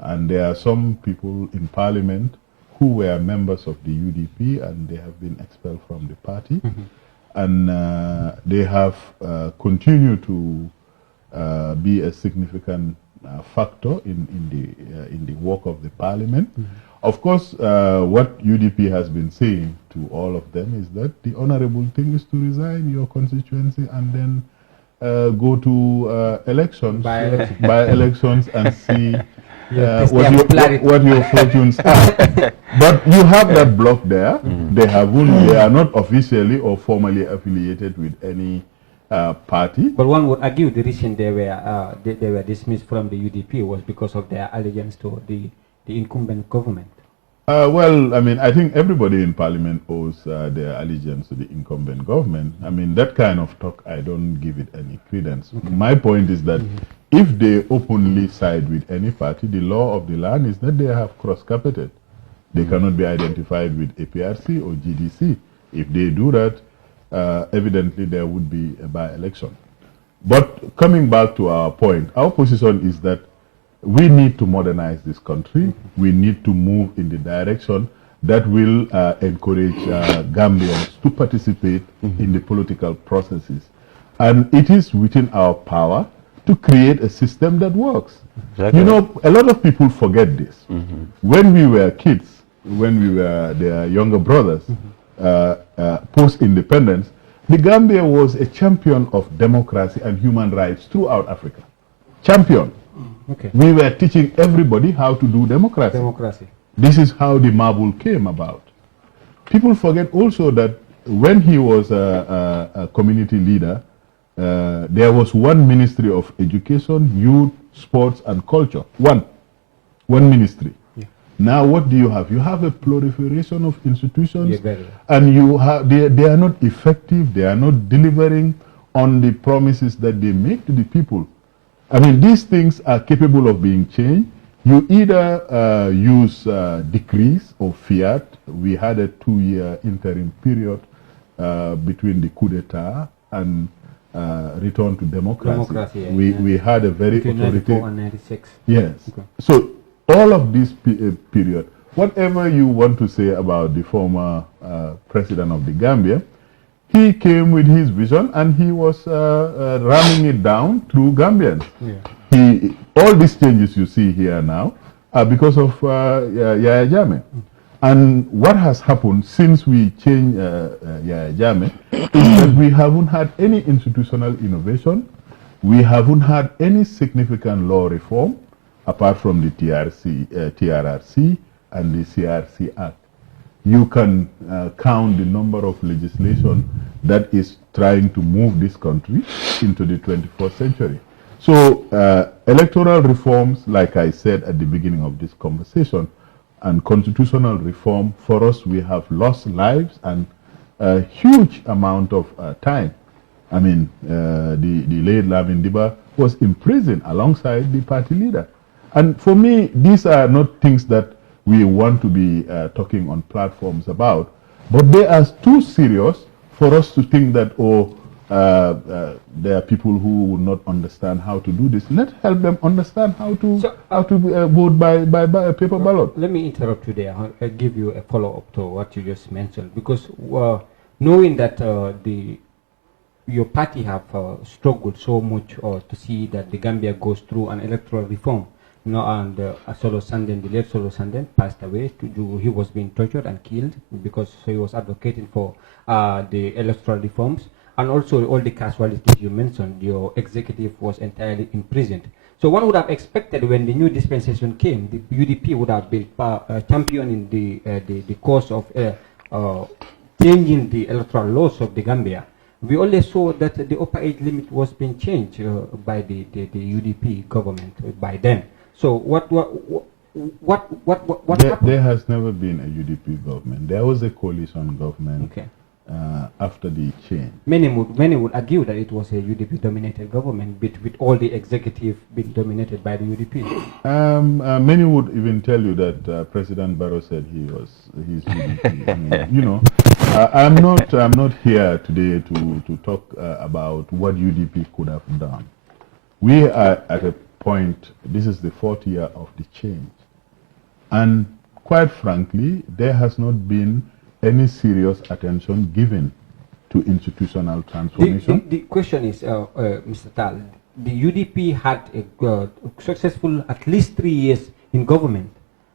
And there are some people in Parliament who were members of the UDP and they have been expelled from the party. And they have continued to be a significant factor in the work of the Parliament. Of course, what UDP has been saying to all of them is that the honorable thing is to resign your constituency and then go to elections, by elections and see what your fortunes are. But you have that block there. They are not officially or formally affiliated with any party. But one would argue the reason they were dismissed from the UDP was because of their allegiance to the incumbent government. Well, I mean, I think everybody in Parliament owes their allegiance to the incumbent government. I mean, that kind of talk, I don't give it any credence. My point is that if they openly side with any party, the law of the land is that they have cross-carpeted. They cannot be identified with APRC or GDC. If they do that, evidently there would be a by-election. But coming back to our point, our position is that we need to modernize this country. We need to move in the direction that will encourage Gambians to participate in the political processes. And it is within our power to create a system that works. Exactly. You know, a lot of people forget this. When we were kids, when we were their younger brothers, post-independence, the Gambia was a champion of democracy and human rights throughout Africa. Champion. Okay. We were teaching everybody how to do democracy. This is how the marble came about. People forget also that when he was a community leader, there was one Ministry of Education, Youth, Sports and Culture. One ministry. Yeah. Now what do you have? You have a proliferation of institutions, and you have they are not effective, they are not delivering on the promises that they make to the people. I mean, these things are capable of being changed. You either use decrees or fiat. We had a 2-year interim period between the coup d'etat and return to democracy. We had a very authoritative... 94 and 96. Yes. Okay. So all of this period, whatever you want to say about the former president of the Gambia, he came with his vision and he was ramming it down through Gambians. Yeah. All these changes you see here now are because of Yaya Jammeh. And what has happened since we changed Jame is that we haven't had any institutional innovation. We haven't had any significant law reform apart from the TRRC and the CRC Act. You can count the number of legislation that is trying to move this country into the 21st century. So electoral reforms, like I said at the beginning of this conversation, and constitutional reform, for us, we have lost lives and a huge amount of time. I mean, the late Lamin Diba was imprisoned alongside the party leader. And for me, these are not things that we want to be talking on platforms about, but they are too serious for us to think that, there are people who will not understand how to do this. Let's help them understand how to vote by paper ballot. Let me interrupt you there. I'll give you a follow-up to what you just mentioned, because knowing that your party have struggled so much to see that the Gambia goes through an electoral reform, and Solo Sanden, the late Solo Sanden, passed away. He was being tortured and killed because he was advocating for the electoral reforms. And also all the casualties you mentioned, your executive was entirely imprisoned. So one would have expected when the new dispensation came, the UDP would have been championing the cause of changing the electoral laws of the Gambia. We only saw that the upper age limit was being changed by the UDP government by then. So what happened? There has never been a UDP government. There was a coalition government. Okay. After the change. Many would argue that it was a UDP-dominated government, with all the executive being dominated by the UDP. Many would even tell you that President Barrow said he's UDP. I mean, you know, I'm not here today to talk about what UDP could have done. We are at a point. This is the 4th year of the change, and quite frankly, there has not been any serious attention given to institutional transformation. The question is, Mr. Taal, the UDP had a successful at least 3 years in government,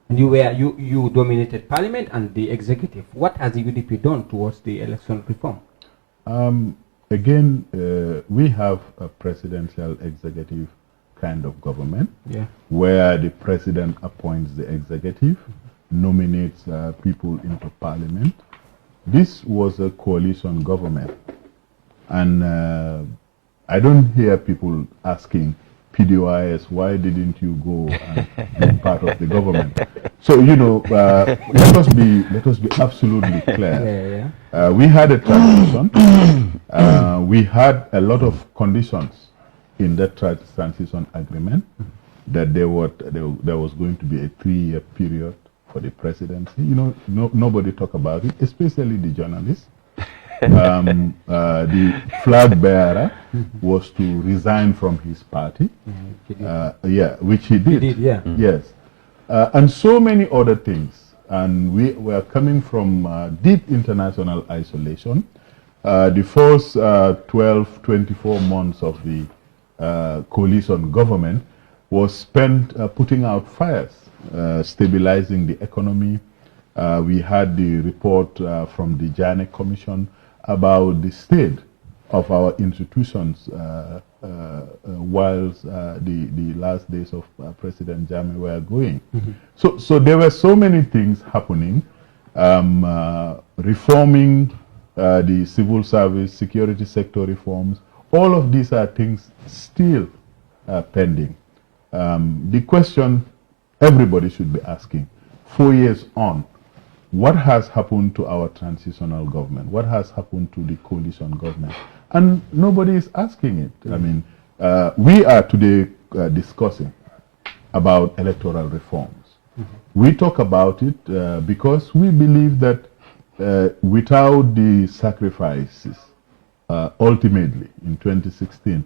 and you dominated parliament and the executive. What has the UDP done towards the election reform? Again, we have a presidential executive kind of government, where the president appoints the executive, nominates people into parliament. This was a coalition government, and I don't hear people asking PDOIS, why didn't you go and be part of the government? So, you know, let us be absolutely clear. We had a transition. We had a lot of conditions in that transition agreement, that there was going to be a 3-year period for the presidency. You know, nobody talk about it, especially the journalists. The flag bearer was to resign from his party. Which he did. Yes. And so many other things. And we were coming from deep international isolation. The first 12, 24 months of the coalition government was spent putting out fires, stabilizing the economy. We had the report from the Janet Commission about the state of our institutions whilst the last days of President Jammeh were going. So there were so many things happening, reforming the civil service, security sector reforms. All of these are things still pending. The question everybody should be asking, 4 years on, what has happened to our transitional government? What has happened to the coalition government? And nobody is asking it. I mean, we are today discussing about electoral reforms. We talk about it because we believe that without the sacrifices, ultimately in 2016,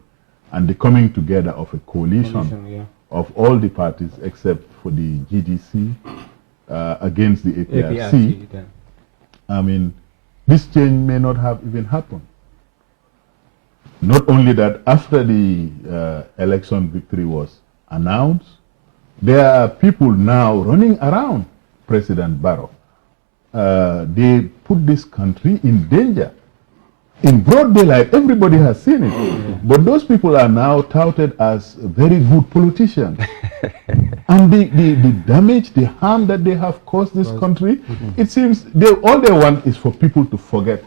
and the coming together of a coalition of all the parties except for the GDC against the APRC, I mean, this change may not have even happened. Not only that, after the election victory was announced, there are people now running around President Barrow, they put this country in danger. In broad daylight, everybody has seen it. But those people are now touted as very good politicians. And the damage, the harm that they have caused this country, it seems all they want is for people to forget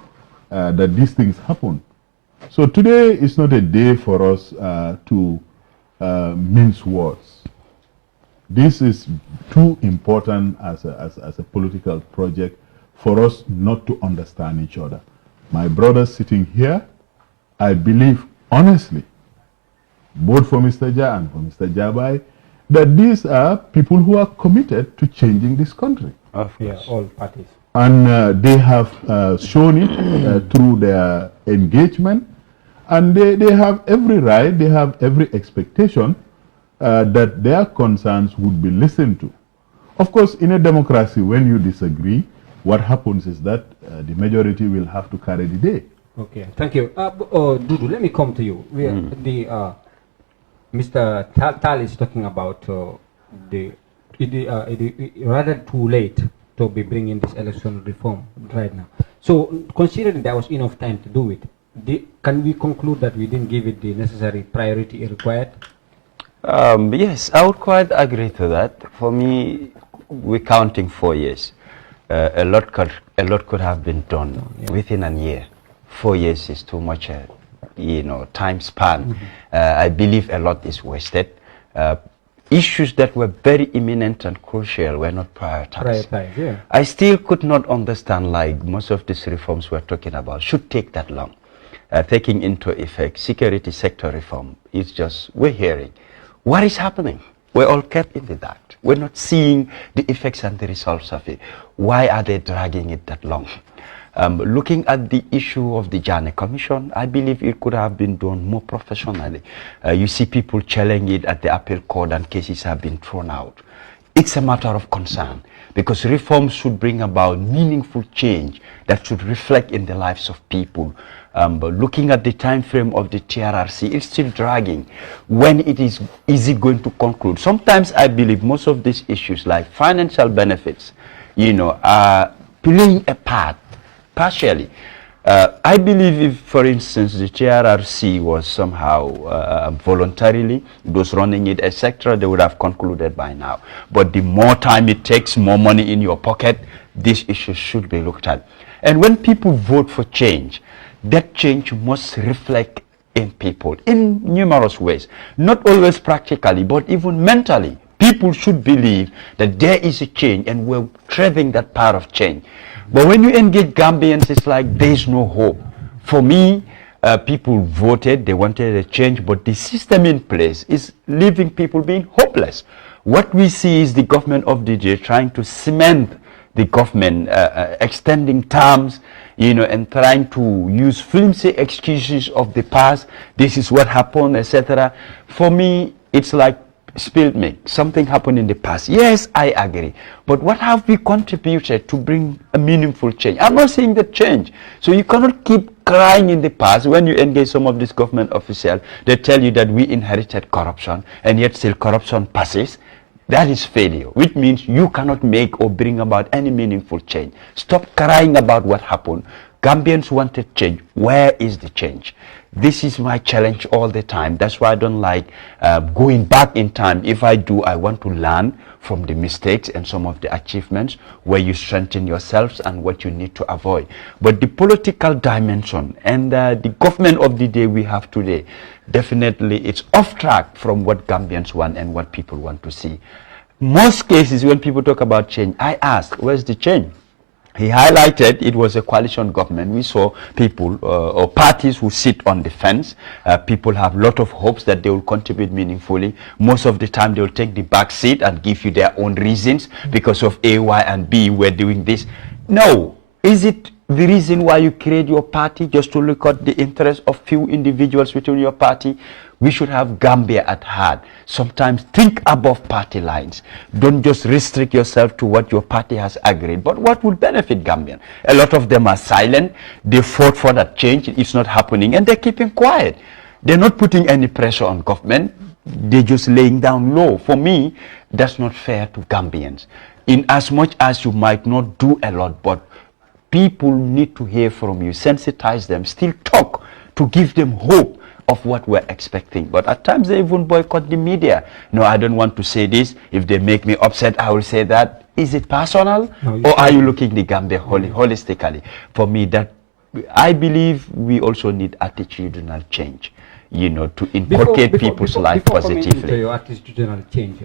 that these things happen. So today is not a day for us to mince words. This is too important as a political project for us not to understand each other. My brothers sitting here, I believe honestly, both for Mr. Ja and for Mr. Jabai, that these are people who are committed to changing this country. Of course. Yeah, all parties. And they have shown it through their engagement, and they have every right, they have every expectation that their concerns would be listened to. Of course, in a democracy, when you disagree, what happens is that the majority will have to carry the day. Okay, thank you. Dodou, let me come to you. Mr. Taal is talking about rather too late to be bringing this election reform right now. So, considering there was enough time to do it, can we conclude that we didn't give it the necessary priority it required? Yes, I would quite agree to that. For me, we're counting 4 years. A lot could have been done within a year. 4 years is too much, time span. I believe a lot is wasted. Issues that were very imminent and crucial were not prioritized. I still could not understand, like most of these reforms we're talking about should take that long. Taking into effect security sector reform is just, we're hearing. What is happening? We're all kept in the dark. We're not seeing the effects and the results of it. Why are they dragging it that long? Looking at the issue of the Janneh Commission, I believe it could have been done more professionally. You see people challenging it at the appeal court and cases have been thrown out. It's a matter of concern because reforms should bring about meaningful change that should reflect in the lives of people. But looking at the time frame of the TRRC, it's still dragging. When is it going to conclude? Sometimes I believe most of these issues like financial benefits, are playing a part partially. I believe if, for instance, the TRRC was somehow voluntarily, those running it, etc., they would have concluded by now. But the more time it takes, more money in your pocket, these issues should be looked at. And when people vote for change, that change must reflect in people in numerous ways, not always practically, but even mentally. People should believe that there is a change and we're craving that part of change. But when you engage Gambians, it's like there's no hope. For me, people voted, they wanted a change, but the system in place is leaving people being hopeless. What we see is the government of the day trying to cement the government, extending terms, and trying to use flimsy excuses of the past. This is what happened, etc. For me, it's like spilled milk. Something happened in the past. Yes, I agree. But what have we contributed to bring a meaningful change? I'm not seeing the change. So you cannot keep crying in the past. When you engage some of these government officials, they tell you that we inherited corruption, and yet still corruption passes. That is failure, which means you cannot make or bring about any meaningful change. Stop crying about what happened. Gambians wanted change. Where is the change? This is my challenge all the time. That's why I don't like going back in time. If I do, I want to learn from the mistakes and some of the achievements where you strengthen yourselves and what you need to avoid. But the political dimension and the government of the day we have today, definitely it's off track from what Gambians want and what people want to see. Most cases when people talk about change, I ask, where's the change? He highlighted it was a coalition government. We saw people or parties who sit on the fence. People have a lot of hopes that they will contribute meaningfully. Most of the time they will take the back seat and give you their own reasons because of A, Y, and B, we're doing this. No. Is it the reason why you create your party just to look at the interests of few individuals within your party? We should have Gambia at heart. Sometimes think above party lines. Don't just restrict yourself to what your party has agreed, but what would benefit Gambian. A lot of them are silent. They fought for that change. It's not happening, and they're keeping quiet. They're not putting any pressure on government. They're just laying down low. For me, that's not fair to Gambians. in as much as you might not do a lot, but people need to hear from you, sensitize them, still talk to give them hope of what we're expecting. But at times they even boycott the media. No, I don't want to say this. If they make me upset, I will say that. Is it personal? No, or are you looking the Gambia holistically? For me, that I believe we also need attitudinal change, you know, to inculcate people's life positively. Before your attitudinal change,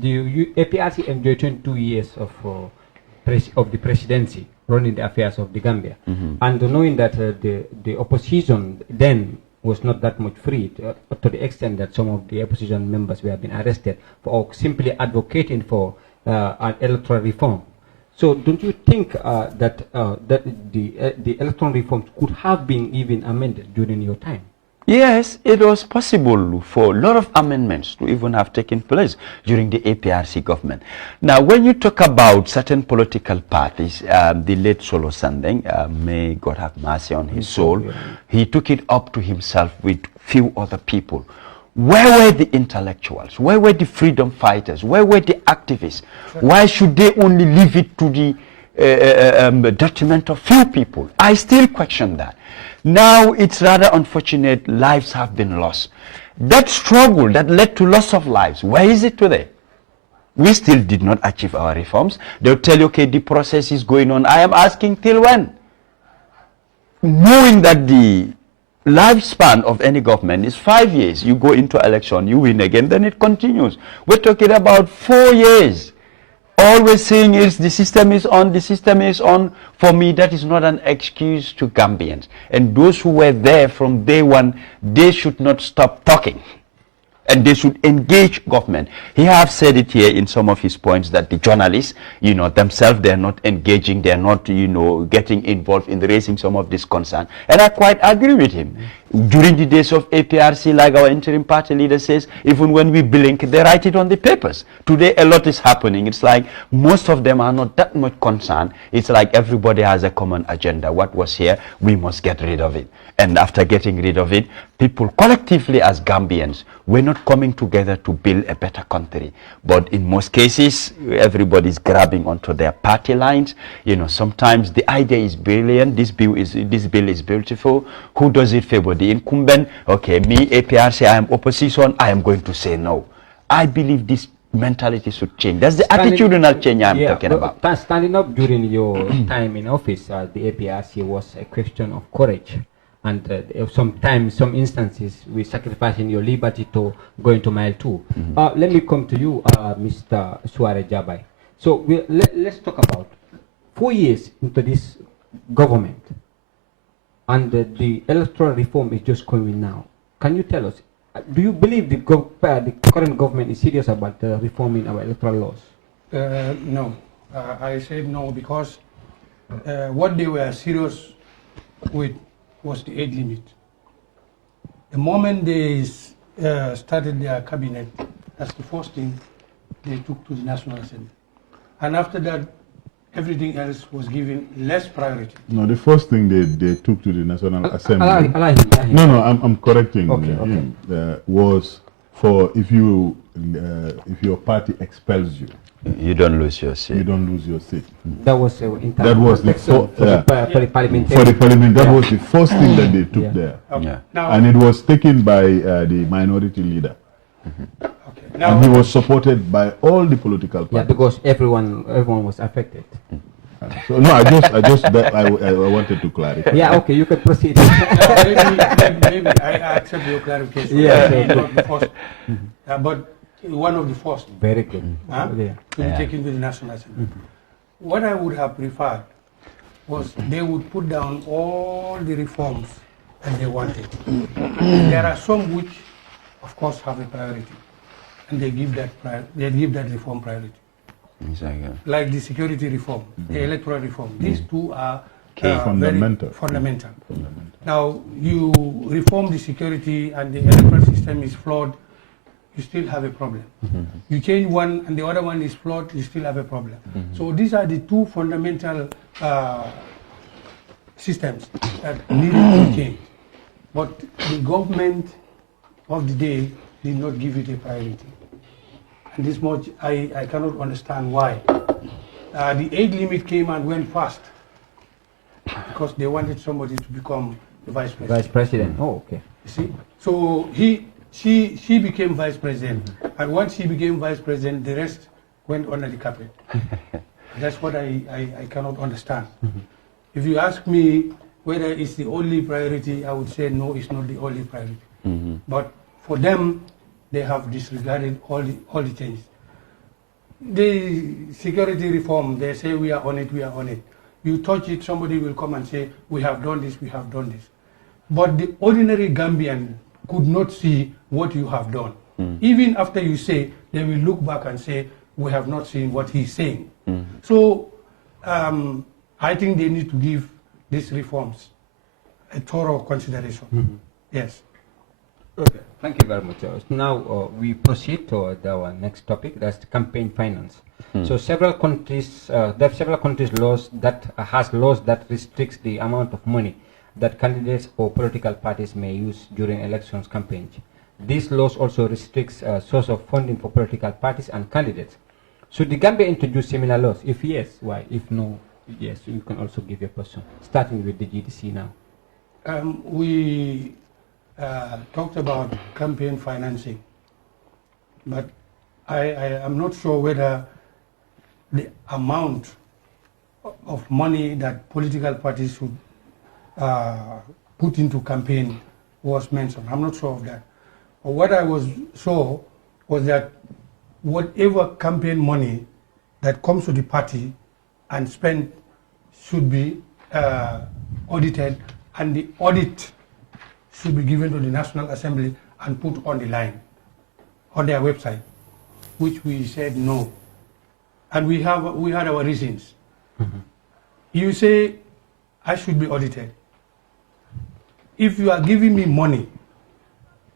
the APRC enjoyed 22 years of the presidency running the affairs of the Gambia. And knowing that the opposition then was not that much free, to the extent that some of the opposition members were being arrested for simply advocating for an electoral reform. So don't you think that the electoral reforms could have been even amended during your time? Yes, it was possible for a lot of amendments to even have taken place during the APRC government. Now, when you talk about certain political parties, the late Solo Sandeng, may God have mercy on his soul, he took it up to himself with few other people. Where were the intellectuals? Where were the freedom fighters? Where were the activists? Why should they only leave it to the detriment of few people? I still question that. Now it's rather unfortunate lives have been lost. That struggle that led to loss of lives, where is it today? We still did not achieve our reforms. They'll tell you, okay, the process is going on. I am asking till when? Knowing that the lifespan of any government is 5 years. You go into election, you win again, then it continues. We're talking about 4 years. Always saying is the system is on, the system is on. For me, that is not an excuse to Gambians. And those who were there from day one, they should not stop talking. And they should engage government. He has said it here in some of his points that the journalists, you know, themselves, they're not engaging, they're not, you know, getting involved in raising some of this concern. And I quite agree with him. During the days of APRC, like our interim party leader says, even when we blink, they write it on the papers. Today, a lot is happening. It's like most of them are not that much concerned. It's like everybody has a common agenda. What was here, we must get rid of it. And after getting rid of it, people collectively as Gambians, we're not coming together to build a better country. But in most cases, everybody's grabbing onto their party lines. You know, sometimes the idea is brilliant. This bill is beautiful. Who does it favor? The incumbent? Okay, me, APRC, I am opposition. I am going to say no. I believe this mentality should change. That's the attitudinal change I'm talking about. Standing up during your time in office, the APRC was a question of courage. And sometimes, some instances, we sacrificing your liberty to go into mile 2. Let me come to you, Mr. Suwareh Jabai. So let's talk about 4 years into this government, and the electoral reform is just coming now. Can you tell us, do you believe the current government is serious about reforming our electoral laws? No. I said no because what they were serious with was the age limit. The moment they started their cabinet, that's the first thing they took to the National Assembly. And after that, everything else was given less priority. No, the first thing they took to the National Assembly. No, I'm correcting him. Was for if your party expels you, you don't lose your seat. You don't lose your seat. That was the for the parliament. That was the first thing that they took there. Okay. And it was taken by the minority leader. And he was supported by all the political parties. Yeah, because everyone was affected. So no, I wanted to clarify. Yeah, okay, you can proceed. maybe I accept your clarification. Yeah, but one of the first. Very good. To be taken to the National Assembly. What I would have preferred was they would put down all the reforms that they wanted. There are some which, of course, have a priority, and they give that reform priority. Exactly. Like the security reform, the electoral reform. These two are fundamental. Very fundamental. Now, you reform the security and the electoral system is flawed, you still have a problem. You change one and the other one is flawed, you still have a problem. So these are the two fundamental systems that need to change. But the government of the day did not give it a priority. And this much, I cannot understand why. The age limit came and went fast because they wanted somebody to become the vice president. Vice president. Oh, okay. You see, so she became vice president, and once she became vice president, the rest went under the carpet. That's what I cannot understand. If you ask me whether it's the only priority, I would say no, it's not the only priority. But for them, they have disregarded all the changes. The security reform, they say we are on it, we are on it. You touch it, somebody will come and say, we have done this, we have done this. But the ordinary Gambian could not see what you have done. Even after you say, they will look back and say, we have not seen what he's saying. So I think they need to give these reforms a thorough consideration. Yes. Okay, thank you very much. Now we proceed to our next topic, that's the campaign finance. So several countries, there are several countries laws that has laws that restricts the amount of money that candidates or political parties may use during elections campaigns. These laws also restricts source of funding for political parties and candidates. Should the Gambia introduce similar laws? If yes, why? If no, yes, you can also give your person. Starting with the GDC now. We talked about campaign financing, but I am not sure whether the amount of money that political parties should put into campaign was mentioned. I'm not sure of that. But what I was sure was that whatever campaign money that comes to the party and spent should be audited, and the audit should be given to the National Assembly and put on the line on their website, which we said no. And we had our reasons. You say I should be audited. If you are giving me money,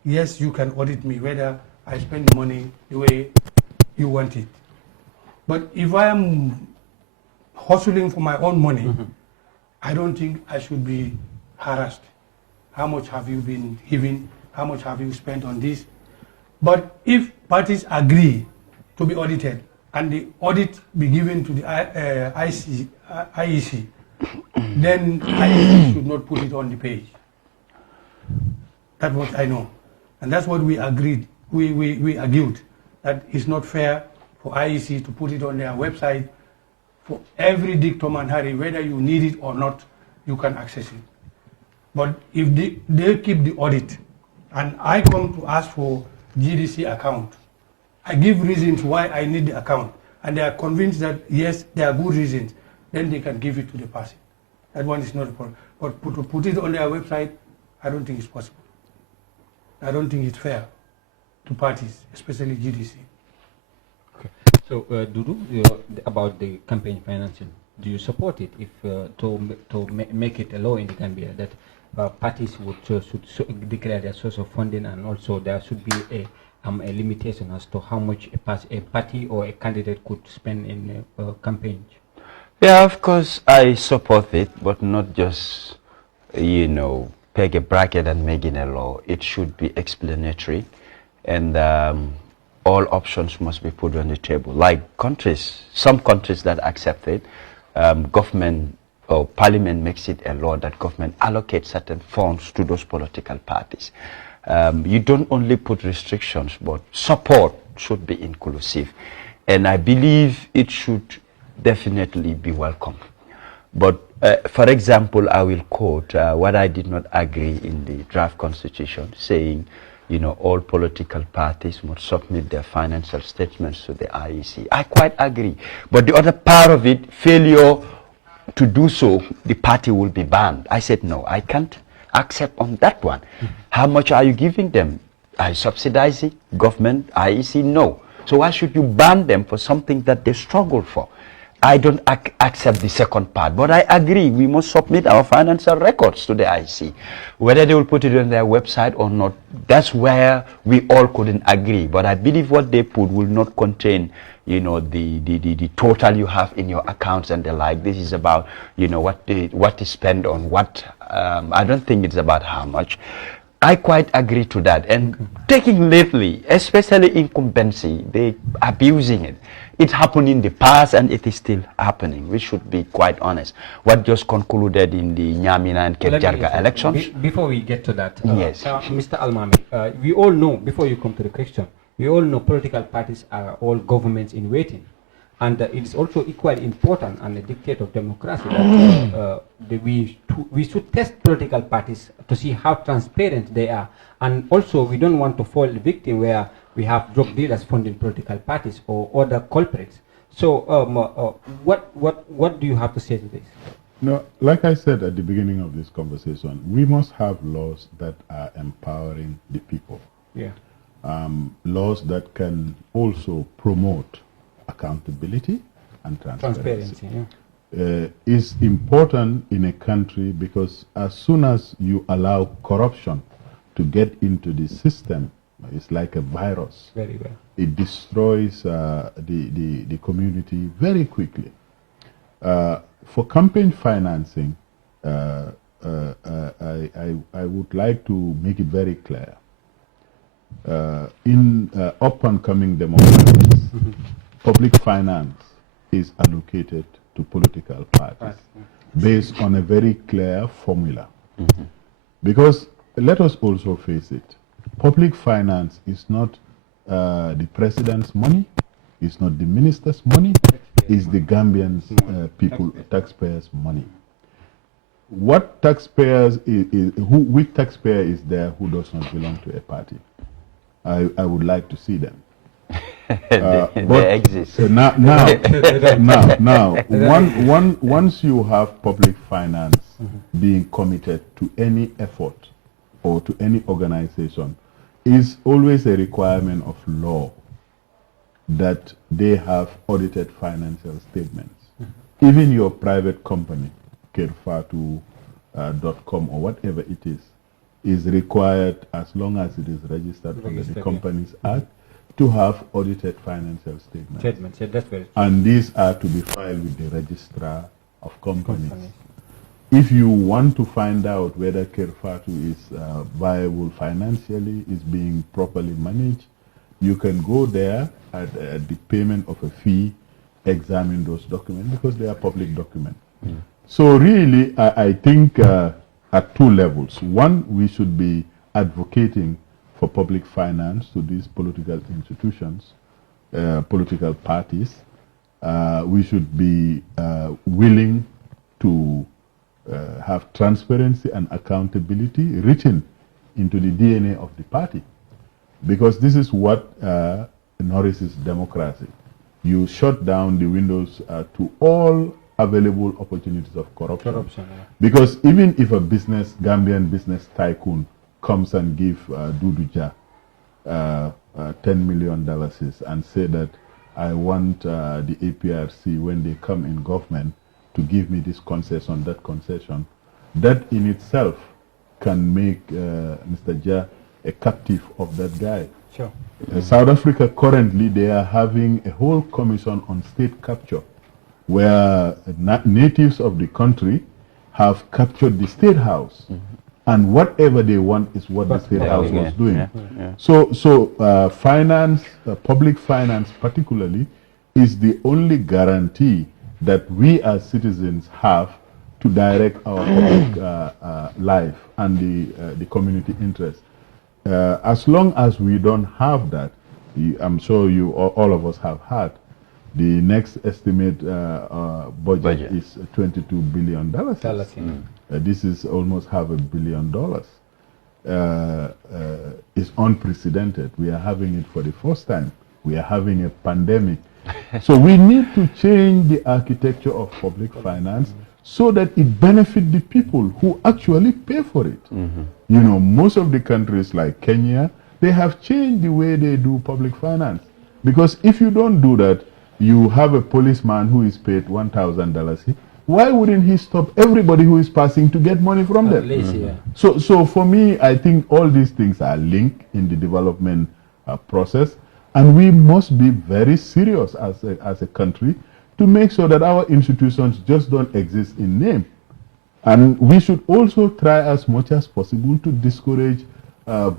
yes, you can audit me whether I spend the money the way you want it. But if I am hustling for my own money, I don't think I should be harassed. How much have you been giving? How much have you spent on this? But if parties agree to be audited and the audit be given to the IEC, then IEC should not put it on the page. That's what I know. And that's what we agreed. We argued that it's not fair for IEC to put it on their website for every dictum and hurry, whether you need it or not, you can access it. But if they keep the audit and I come to ask for GDC account, I give reasons why I need the account, and they are convinced that yes, there are good reasons, then they can give it to the person. That one is not a problem. But to put it on their website, I don't think it's possible. I don't think it's fair to parties, especially GDC. Okay. So, Dodou, about the campaign financing, do you support it if to make it a law in the Gambia that parties should declare their source of funding, and also there should be a limitation as to how much a party or a candidate could spend in campaigns? Yeah, of course, I support it, but not just, peg a bracket and make it a law. It should be explanatory, and all options must be put on the table. Like some countries that accept it, government or parliament makes it a law that government allocates certain funds to those political parties. You don't only put restrictions, but support should be inclusive. And I believe it should definitely be welcome. But for example, I will quote what I did not agree in the draft constitution, saying, all political parties must submit their financial statements to the IEC. I quite agree. But the other part of it, failure to do so, the party will be banned. I said, no, I can't accept on that one. How much are you giving them? Are you subsidizing? Government, IEC, no. So why should you ban them for something that they struggle for? I don't accept the second part, but I agree we must submit our financial records to the IEC. Whether they will put it on their website or not, that's where we all couldn't agree. But I believe what they put will not contain, the total you have in your accounts and the like. This is about, what is spent on what. I don't think it's about how much. I quite agree to that. And taking lately, especially incumbency, they abusing it. It happened in the past and it is still happening. We should be quite honest. What just concluded in the Nyamina and Kerjarga elections. Before we get to that, yes. Mr. Almamy, we all know, before you come to the question, we all know political parties are all governments in waiting. And it is also equally important and a dictate of democracy that we should test political parties to see how transparent they are. And also, we don't want to fall victim where we have drug dealers funding political parties or other culprits. So, what do you have to say to this? No, like I said at the beginning of this conversation, we must have laws that are empowering the people. Yeah. Laws that can also promote accountability and transparency. Yeah. Is important in a country because as soon as you allow corruption to get into the system, it's like a virus. Very well. It destroys the community very quickly. For campaign financing, I would like to make it very clear. In up-and-coming democracies, public finance is allocated to political parties based on a very clear formula. Because let us also face it, public finance is not the president's money, it's not the minister's money, it's the Gambians people, taxpayers' money. What taxpayers which taxpayer is there who does not belong to a party? I would like to see them. They exist. Once you have public finance being committed to any effort or to any organization, is always a requirement of law that they have audited financial statements. Even your private company, Fatou.com or whatever it is required, as long as it is registered under the Companies Act, to have audited financial statements. Yeah, that's very true. And these are to be filed with the registrar of companies. If you want to find out whether Kerr Fatou is viable financially, is being properly managed, you can go there at the payment of a fee, examine those documents because they are public documents. So really, I think at two levels. One, we should be advocating for public finance to these political institutions, political parties. We should be willing to have transparency and accountability written into the DNA of the party, because this is what nourishes democracy. You shut down the windows to all available opportunities of corruption. Because even if a Gambian business tycoon comes and give Dodou $10 million and say that I want the APRC, when they come in government, to give me this concession, that concession, that in itself can make Mr. Jah a captive of that guy. Sure. South Africa currently, they are having a whole commission on state capture, where natives of the country have captured the state house. And whatever they want is what the state house was doing. So finance, public finance particularly, is the only guarantee that we as citizens have to direct our public life and the community interest. As long as we don't have that, I'm sure all of us have had, the next estimate budget is $22 billion. This is almost $500 million. It's unprecedented. We are having it for the first time. We are having a pandemic. So we need to change the architecture of public finance so that it benefits the people who actually pay for it. You know, most of the countries like Kenya, they have changed the way they do public finance. Because if you don't do that, you have a policeman who is paid $1,000. Why wouldn't he stop everybody who is passing to get money from them? So for me, I think all these things are linked in the development process. And we must be very serious as a country to make sure that our institutions just don't exist in name. And we should also try as much as possible to discourage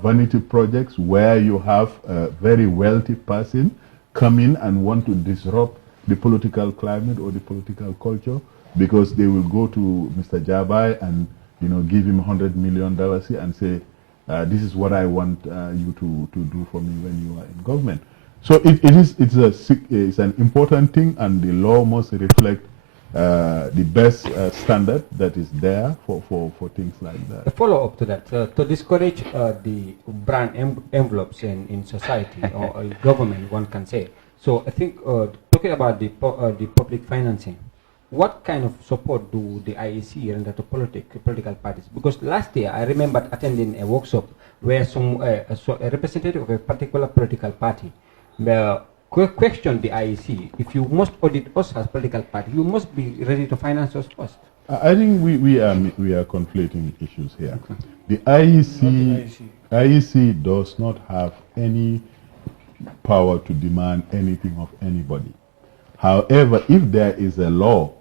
vanity projects where you have a very wealthy person come in and want to disrupt the political climate or the political culture, because they will go to Mr. Jabai and give him $100 million and say, this is what I want you to do for me when you are in government. So it's an important thing, and the law must reflect the best standard that is there for things like that. A follow-up to that, to discourage the brand envelopes in society or government, one can say. So I think talking about the public financing, what kind of support do the IEC render to political parties? Because last year I remember attending a workshop where a representative of a particular political party questioned the IEC. If you must audit us as political party, you must be ready to finance us first. I think we are conflating issues here. Okay. The IEC does not have any power to demand anything of anybody. However, if there is a law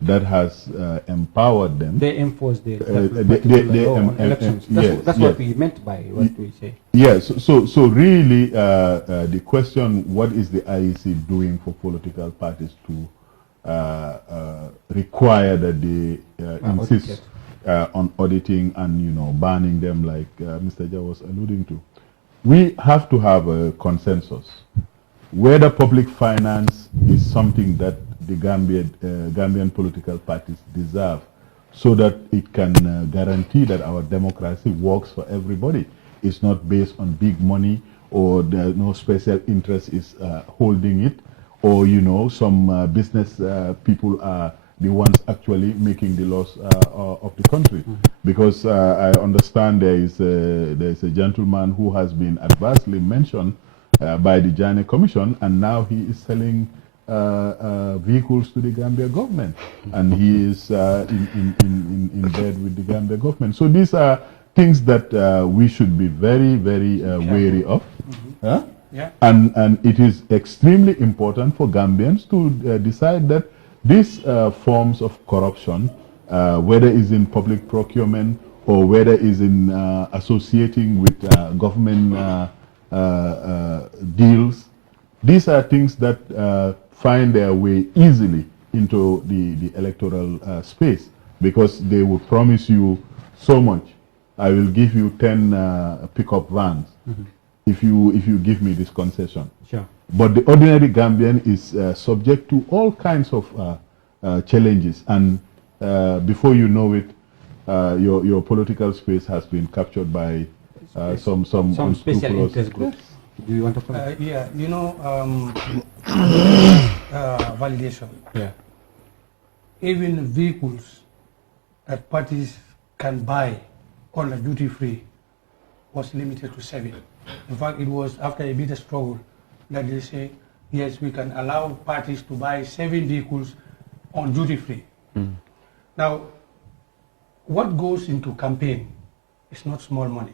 that has empowered them, they enforce the law on elections. That's what we meant by what we say. Yes. So really, the question: what is the IEC doing for political parties to require that they insist on auditing and banning them, like Mr. Jha was alluding to? We have to have a consensus. Whether public finance is something that the Gambian political parties deserve, so that it can guarantee that our democracy works for everybody. It's not based on big money, or no special interest is holding it, or some business people are the ones actually making the laws of the country. Because I understand there is a gentleman who has been adversely mentioned by the Janneh Commission, and now he is selling vehicles to the Gambia government, and he is in bed with the Gambia government. So these are things that we should be very, very wary of. Yeah. And it is extremely important for Gambians to decide that these forms of corruption, whether it's in public procurement or whether it's in associating with government deals, these are things that find their way easily into the electoral space, because they will promise you so much. I will give you 10 pickup vans if you give me this concession. Sure. But the ordinary Gambian is subject to all kinds of challenges, and before you know it, your political space has been captured by some special interest groups. Do you want to comment? Yeah, validation. Yeah. Even vehicles that parties can buy on a duty-free was limited to 7. In fact, it was after a bitter struggle that they say, yes, we can allow parties to buy 7 vehicles on duty-free. Now, what goes into campaign is not small money.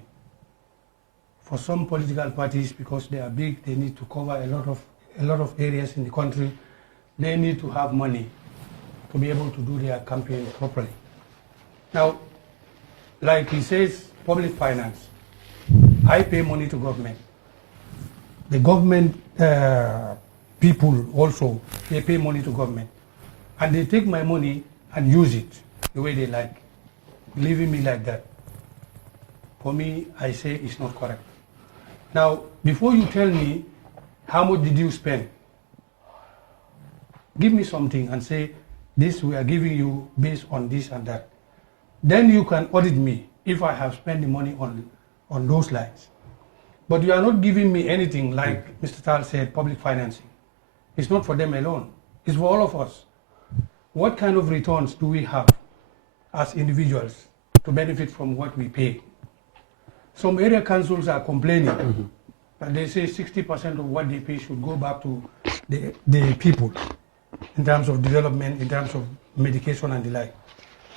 For some political parties, because they are big, they need to cover a lot of areas in the country. They need to have money to be able to do their campaign properly. Now, like he says, public finance. I pay money to government. The government people also, they pay money to government. And they take my money and use it the way they like, leaving me like that. For me, I say it's not correct. Now, before you tell me how much did you spend, give me something and say, this we are giving you based on this and that. Then you can audit me if I have spent the money on those lines. But you are not giving me anything like Mr. Taal said, public financing. It's not for them alone. It's for all of us. What kind of returns do we have as individuals to benefit from what we pay? Some area councils are complaining that they say 60% of what they pay should go back to the people in terms of development, in terms of medication and the like.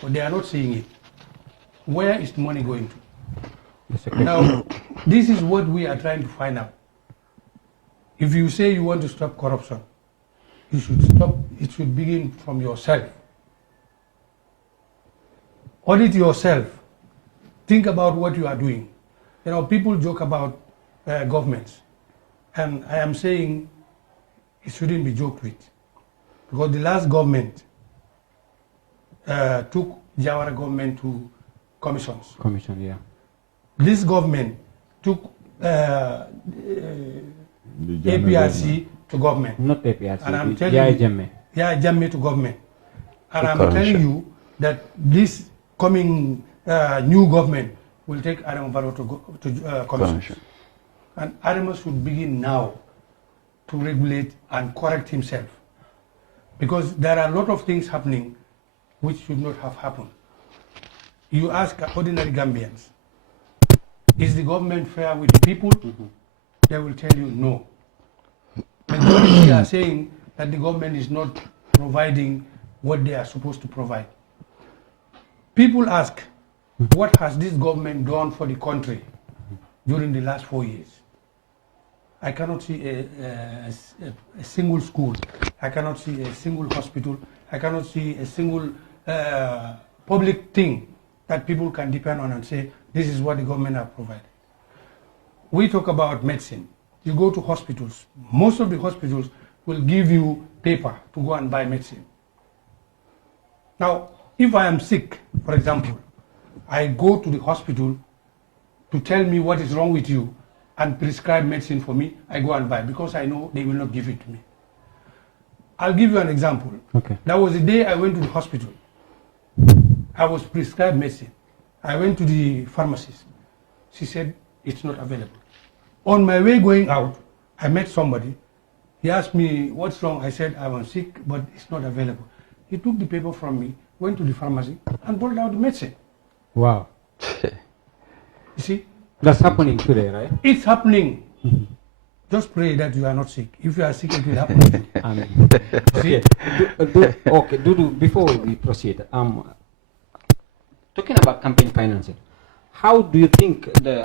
But they are not seeing it. Where is the money going to? Now, this is what we are trying to find out. If you say you want to stop corruption, you should stop, it should begin from yourself. Audit yourself. Think about what you are doing. You know, people joke about governments, and I am saying it shouldn't be joked with, because the last government took Jawara government to commissions. Commission, yeah. This government took APRC to government. Not APRC. And I'm telling you, Jammeh to government. And I'm telling you that this coming new government will take Adama Barrow to commission. And Adama should begin now to regulate and correct himself. Because there are a lot of things happening which should not have happened. You ask ordinary Gambians, is the government fair with the people? They will tell you no. Majority are saying that the government is not providing what they are supposed to provide. People ask, what has this government done for the country during the last 4 years? I cannot see a single school. I cannot see a single hospital. I cannot see a single public thing that people can depend on and say, this is what the government have provided. We talk about medicine. You go to hospitals. Most of the hospitals will give you paper to go and buy medicine. Now, if I am sick, for example, I go to the hospital to tell me what is wrong with you and prescribe medicine for me, I go and buy, because I know they will not give it to me. I'll give you an example. Okay. That was the day I went to the hospital. I was prescribed medicine. I went to the pharmacist. She said, it's not available. On my way going out, I met somebody. He asked me, what's wrong? I said, I was sick, but it's not available. He took the paper from me, went to the pharmacy, and brought out the medicine. Wow. You see? That's happening today, right? It's happening. Just pray that you are not sick. If you are sick, it will happen. Amen. Okay. Okay, Dodou, before we proceed, talking about campaign financing, how do you think the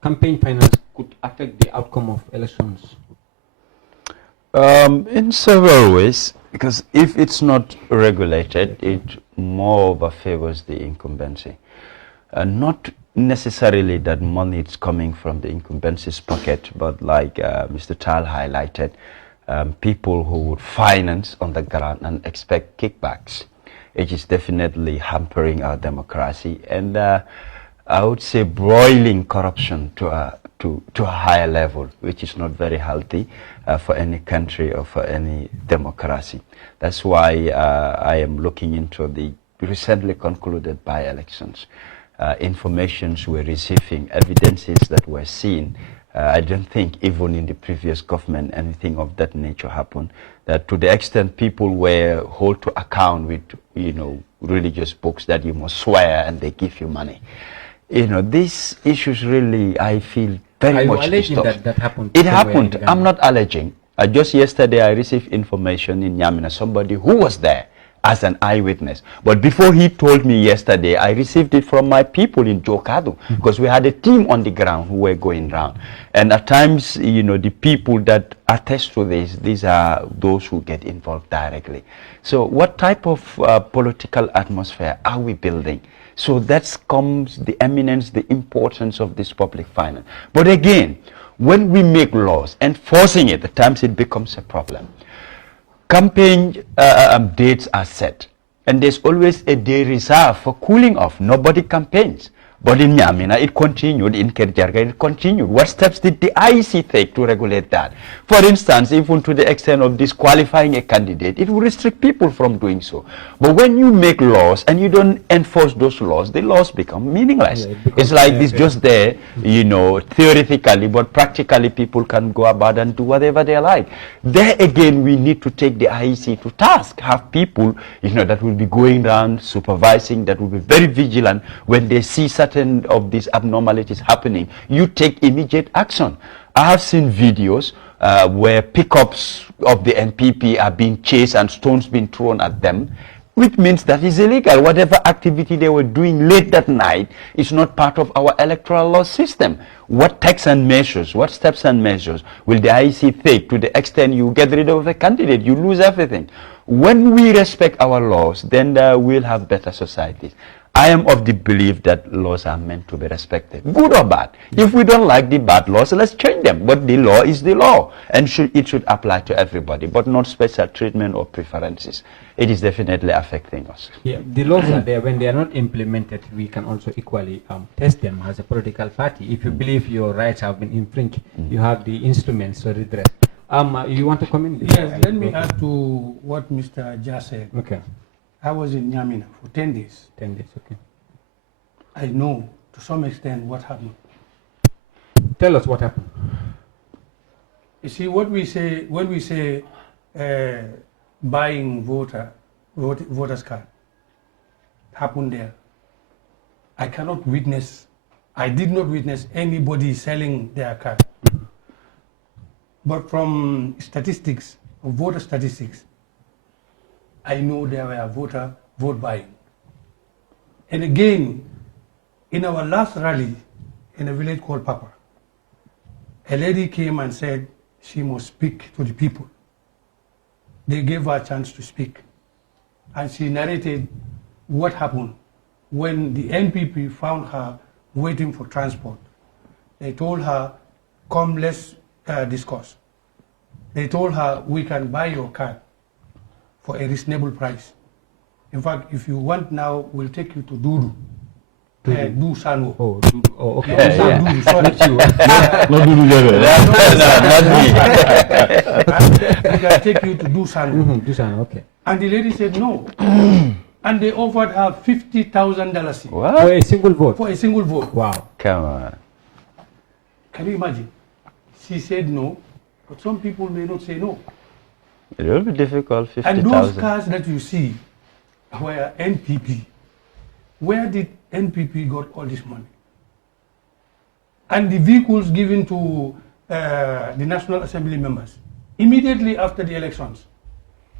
campaign finance could affect the outcome of elections? In several ways, because if it's not regulated, it more favors the incumbency. Not necessarily that money is coming from the incumbency's pocket, but like Mr. Taal highlighted, people who would finance on the ground and expect kickbacks. It is definitely hampering our democracy, and I would say broiling corruption to a higher level, which is not very healthy for any country or for any democracy. That's why I am looking into the recently concluded by-elections. Informations we're receiving, evidences that we're seeing. I don't think even in the previous government anything of that nature happened. That to the extent people were held to account with, religious books that you must swear and they give you money. These issues really, I feel very much disturbed. That happened? It happened. I'm not alleging. Just yesterday I received information in Nyamina, somebody who was there as an eyewitness. But before he told me yesterday, I received it from my people in Jokado, because we had a team on the ground who were going around. And at times, the people that attest to this, these are those who get involved directly. So what type of political atmosphere are we building? So that comes the eminence, the importance of this public finance. But again, when we make laws, enforcing it, at times it becomes a problem. Campaign dates are set, and there's always a day reserved for cooling off. Nobody campaigns. But in Nyamina, it continued. In Kerr, it continued. What steps did the IEC take to regulate that? For instance, even to the extent of disqualifying a candidate, it will restrict people from doing so. But when you make laws and you don't enforce those laws, the laws become meaningless. Yeah, it's like it's just there, theoretically, but practically people can go about and do whatever they like. There again, we need to take the IEC to task, have people, that will be going around supervising, that will be very vigilant when they see certain of these abnormalities happening. You take immediate action. I have seen videos where pickups of the NPP are being chased and stones being thrown at them, which means that is illegal. Whatever activity they were doing late that night is not part of our electoral law system. What steps and measures will the IEC take to the extent you get rid of a candidate? You lose everything. When we respect our laws, then we'll have better societies. I am of the belief that laws are meant to be respected, good or bad. If we don't like the bad laws, let's change them. But the law is the law, and it should apply to everybody, but not special treatment or preferences. It is definitely affecting us. Yeah, the laws are there. When they are not implemented, we can also equally test them as a political party. If you believe your rights have been infringed, you have the instruments to redress. You want to comment? Yes, let me add to what Mr. Jah said. Okay. I was in Nyamina for 10 days. 10 days, okay. I know to some extent what happened. Tell us what happened. You see, what we say when we say buying voters card happened there. I did not witness anybody selling their card. But from statistics, voter statistics, I know there were vote buying. And again, in our last rally in a village called Papa, a lady came and said she must speak to the people. They gave her a chance to speak. And she narrated what happened when the NPP found her waiting for transport. They told her, come, let's discuss. They told her, we can buy your card for a reasonable price. In fact, if you want now, we'll take you to Dodou. Do Sanu. Oh, okay. Dodou, sorry. Not Dodou Jabai. We can take you to Do Sanu. Do Sanu, okay. And the lady said no. And they offered her $50,000. What? For a single vote? For a single vote. Wow. Come on. Can you imagine? She said no, but some people may not say no. It will be difficult, 50,000. And those cars that you see were NPP. Where did NPP got all this money? And the vehicles given to the National Assembly members immediately after the elections,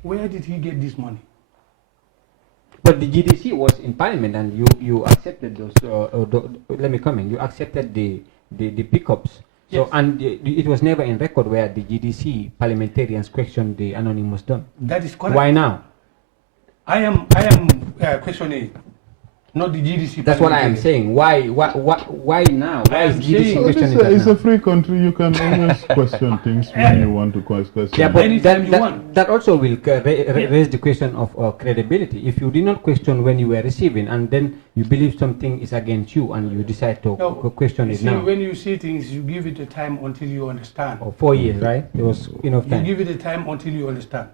where did he get this money? But the GDC was in Parliament, and you accepted those. Let me comment. You accepted the pickups. So, Yes. and it was never in record where the GDC parliamentarians questioned the anonymous done. That is correct. Why now? I am questioning, not the GDC. That's what I am saying. Why now? Why is GDC questioning that It's now? a free country. You can always question things when you want to question. Yeah, but Anytime you want. that also will raise the question of credibility. If you did not question when you were receiving, and then you believe something is against you, and you decide to question it See, now. when you see things, you give it a time until you understand. Or 4 years, right? There was enough You time. give it a time until you understand.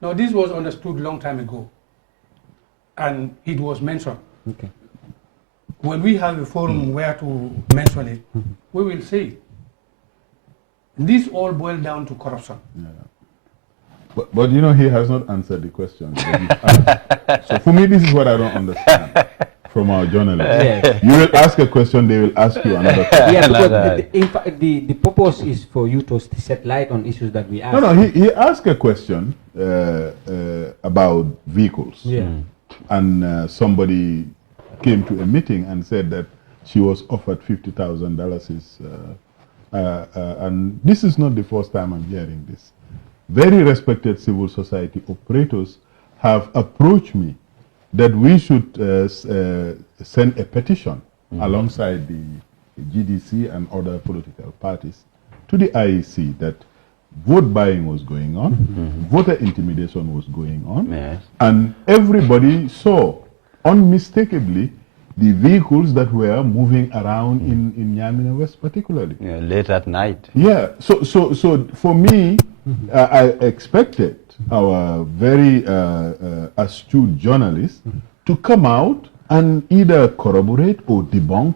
Now, this was understood long time ago, and it was mentioned. Okay. When we have a forum where to mention it, we will say it. This all boils down to corruption. Yeah. But you know, he has not answered the question that you've asked. So for me, this is what I don't understand from our journalists. Yes. You will ask a question, they will ask you another question. Yeah, because in fact, the purpose is for you to set light on issues that we ask. No, he asked a question about vehicles. Yeah. And somebody came to a meeting and said that she was offered $50,000. And this is not the first time I'm hearing this. Very respected civil society operators have approached me that we should send a petition alongside the GDC and other political parties to the IEC that vote buying was going on, voter intimidation was going on, and everybody saw unmistakably the vehicles that were moving around in Nyamina West particularly. Yeah, late at night. Yeah, so for me, I expected our very astute journalists to come out and either corroborate or debunk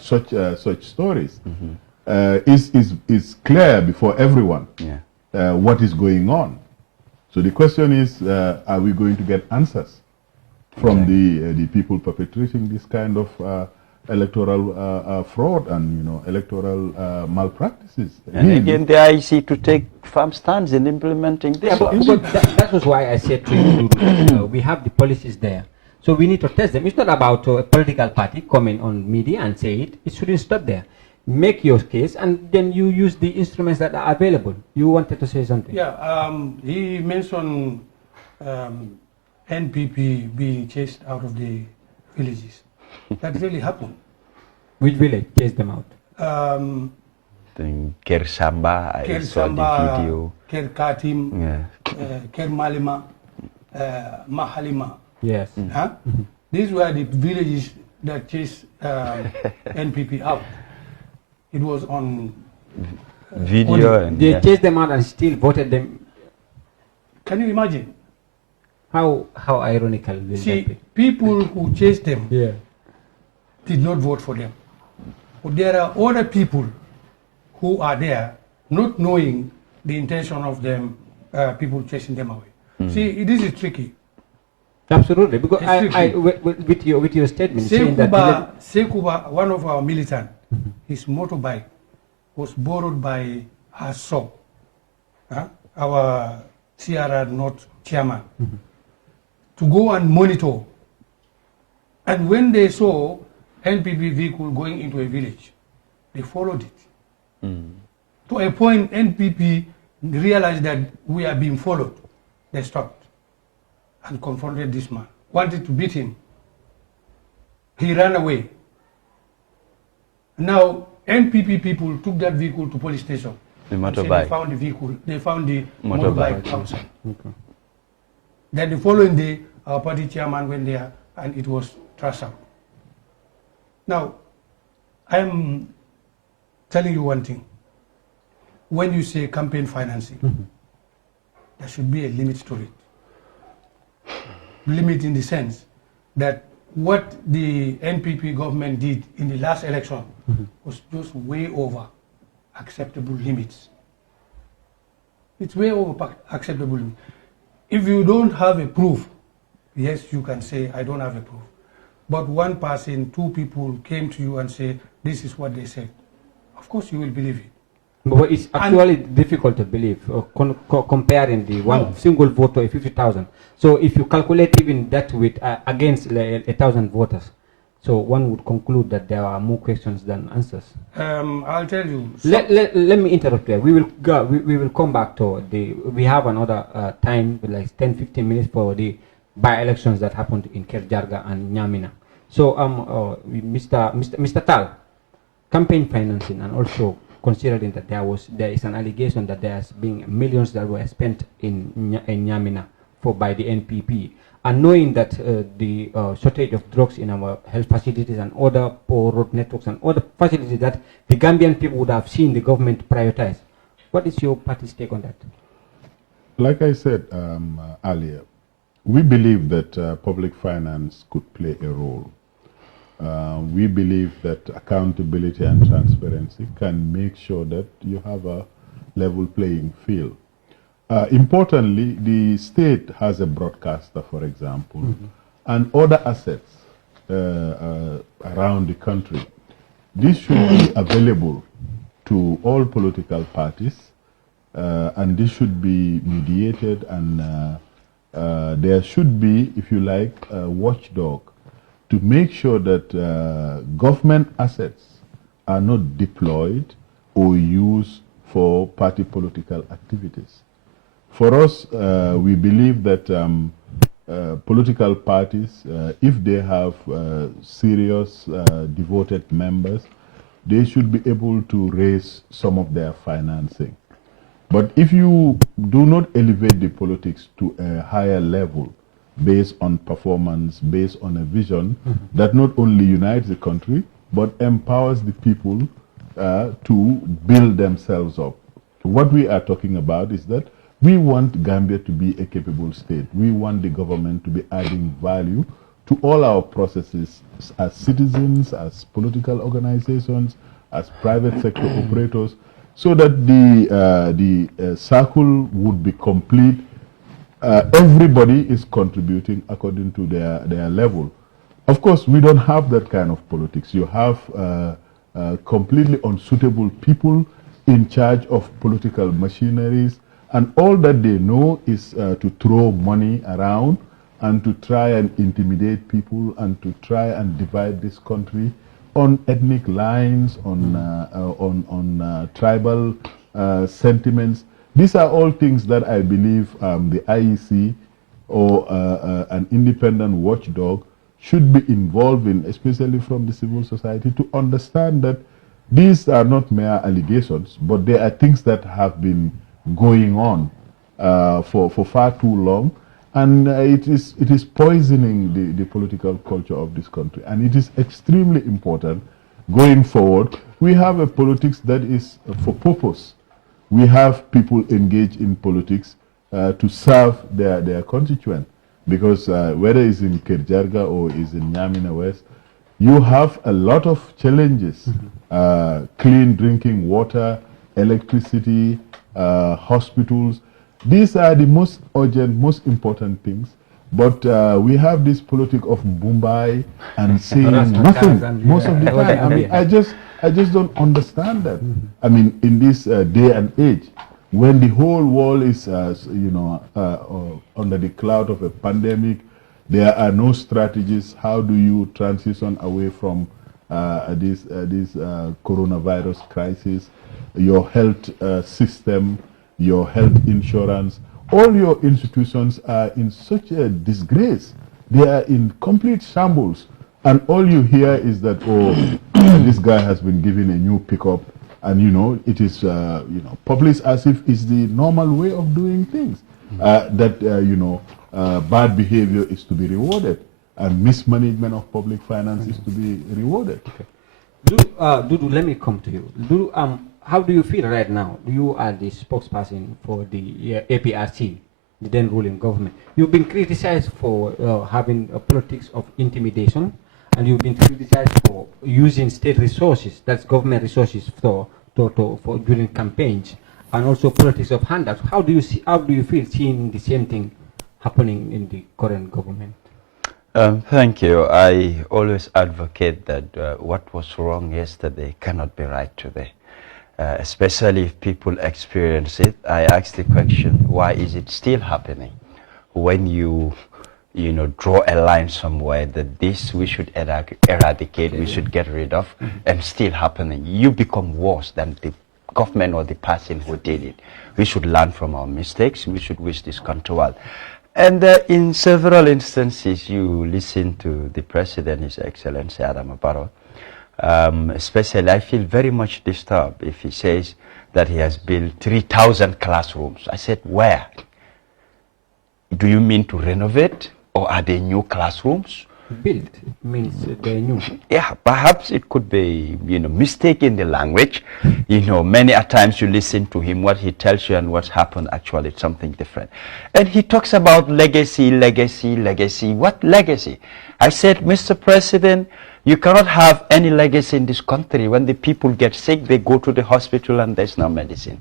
such stories. Is clear before everyone what is going on. So the question is, are we going to get answers from the people perpetrating this kind of electoral fraud and electoral malpractices? And again, the IEC to take firm stands in implementing this. Yeah, but that was why I said to you, we have the policies there. So we need to test them. It's not about a political party coming on media and say it. It shouldn't stop there. Make your case, and then you use the instruments that are available. You wanted to say something? Yeah, he mentioned NPP being chased out of the villages. That really happened. Which village chased them out? Kerr Samba, I saw the video. Kerr Katim, Yeah. Kerr Malima, Mahalima. Yes. Huh? These were the villages that chased NPP out. It was on Video. And, they chased them out and still voted them. Can you imagine? How ironical will See, that be? people who chased them did not vote for them. But there are other people who are there not knowing the intention of them, people chasing them away. See, this is tricky. Absolutely, because with your statement saying that Sekuba, one of our militants, his motorbike was borrowed by her son, our CRR North chairman, to go and monitor. And when they saw NPP vehicle going into a village, they followed it. To a point, NPP realized that we are being followed. They stopped and confronted this man, wanted to beat him. He ran away. Now, NPP people took that vehicle to police station. The motorbike. They found the vehicle, they found the motorbike outside. Okay. Then the following day, our party chairman went there and it was trashed out. Now, I'm telling you one thing. When you say campaign financing, there should be a limit to it. Limit in the sense that what the NPP government did in the last election was just way over acceptable limits. It's way over acceptable limits. If you don't have a proof, yes, you can say, I don't have a proof. But one person, two people came to you and say, this is what they said. Of course you will believe it. But it's actually difficult to believe, comparing the one single vote to 50,000. So if you calculate even that with against 1,000 voters, so one would conclude that there are more questions than answers. I'll tell you. Let me interrupt there. We will come back to we have another time, like 10-15 minutes for the by-elections that happened in Kerr and Nyamina. So Mr. Taal, campaign financing, and also considering that there is an allegation that there has been millions that were spent in Nyamina by the NPP, and knowing that the shortage of drugs in our health facilities and other poor road networks and other facilities that the Gambian people would have seen the government prioritize. What is your party's take on that? Like I said earlier, we believe that public finance could play a role. We believe that accountability and transparency can make sure that you have a level playing field. Importantly, the state has a broadcaster, for example, and other assets around the country. This should be available to all political parties, and this should be mediated, and there should be, if you like, a watchdog to make sure that government assets are not deployed or used for party political activities. For us, we believe that political parties, if they have serious, devoted members, they should be able to raise some of their financing. But if you do not elevate the politics to a higher level, based on performance, based on a vision that not only unites the country, but empowers the people to build themselves up. What we are talking about is that we want Gambia to be a capable state. We want the government to be adding value to all our processes as citizens, as political organizations, as private sector operators, so that the circle would be complete. Everybody is contributing according to their level. Of course, we don't have that kind of politics. You have completely unsuitable people in charge of political machineries, and all that they know is to throw money around and to try and intimidate people and to try and divide this country on ethnic lines, on tribal sentiments. These are all things that I believe the IEC or an independent watchdog should be involved in, especially from the civil society, to understand that these are not mere allegations, but they are things that have been going on for far too long, and it is poisoning the political culture of this country. And it is extremely important going forward. We have a politics that is for purpose. We have people engaged in politics to serve their constituent, because whether it's in Kerjarga or is in Nyamina West, you have a lot of challenges: clean drinking water, electricity, hospitals. These are the most urgent, most important things. But we have this politics of Mumbai and saying nothing most of the time. I mean, I just don't understand that. I mean, in this day and age, when the whole world is, under the cloud of a pandemic, there are no strategies. How do you transition away from this coronavirus crisis? Your health system, your health insurance, all your institutions are in such a disgrace. They are in complete shambles. And all you hear is that, oh, this guy has been given a new pickup. And, it is, published as if it's the normal way of doing things. Bad behavior is to be rewarded, and mismanagement of public finance is to be rewarded. Okay. Dodou, let me come to you. Dodou, how do you feel right now? You are the spokesperson for the APRC, the then ruling government. You've been criticized for having a politics of intimidation, and you've been criticized for using state resources, that's government resources, for during campaigns, and also politics of handouts. How do you feel seeing the same thing happening in the current government? Thank you. I always advocate that what was wrong yesterday cannot be right today. Especially if people experience it. I ask the question, why is it still happening? When you draw a line somewhere that this we should eradicate, we should get rid of, and still happening, you become worse than the government or the person who did it. We should learn from our mistakes. We should wish this country well. And in several instances, you listen to the President, His Excellency Adama Barrow. Especially, I feel very much disturbed if he says that he has built 3,000 classrooms. I said, where? Do you mean to renovate, or are they new classrooms? Built means they're new. Yeah, perhaps it could be, mistaking the language. Many a times you listen to him, what he tells you and what's happened, actually it's something different. And he talks about legacy, legacy, legacy. What legacy? I said, Mr. President, you cannot have any legacy in this country. When the people get sick, they go to the hospital and there's no medicine.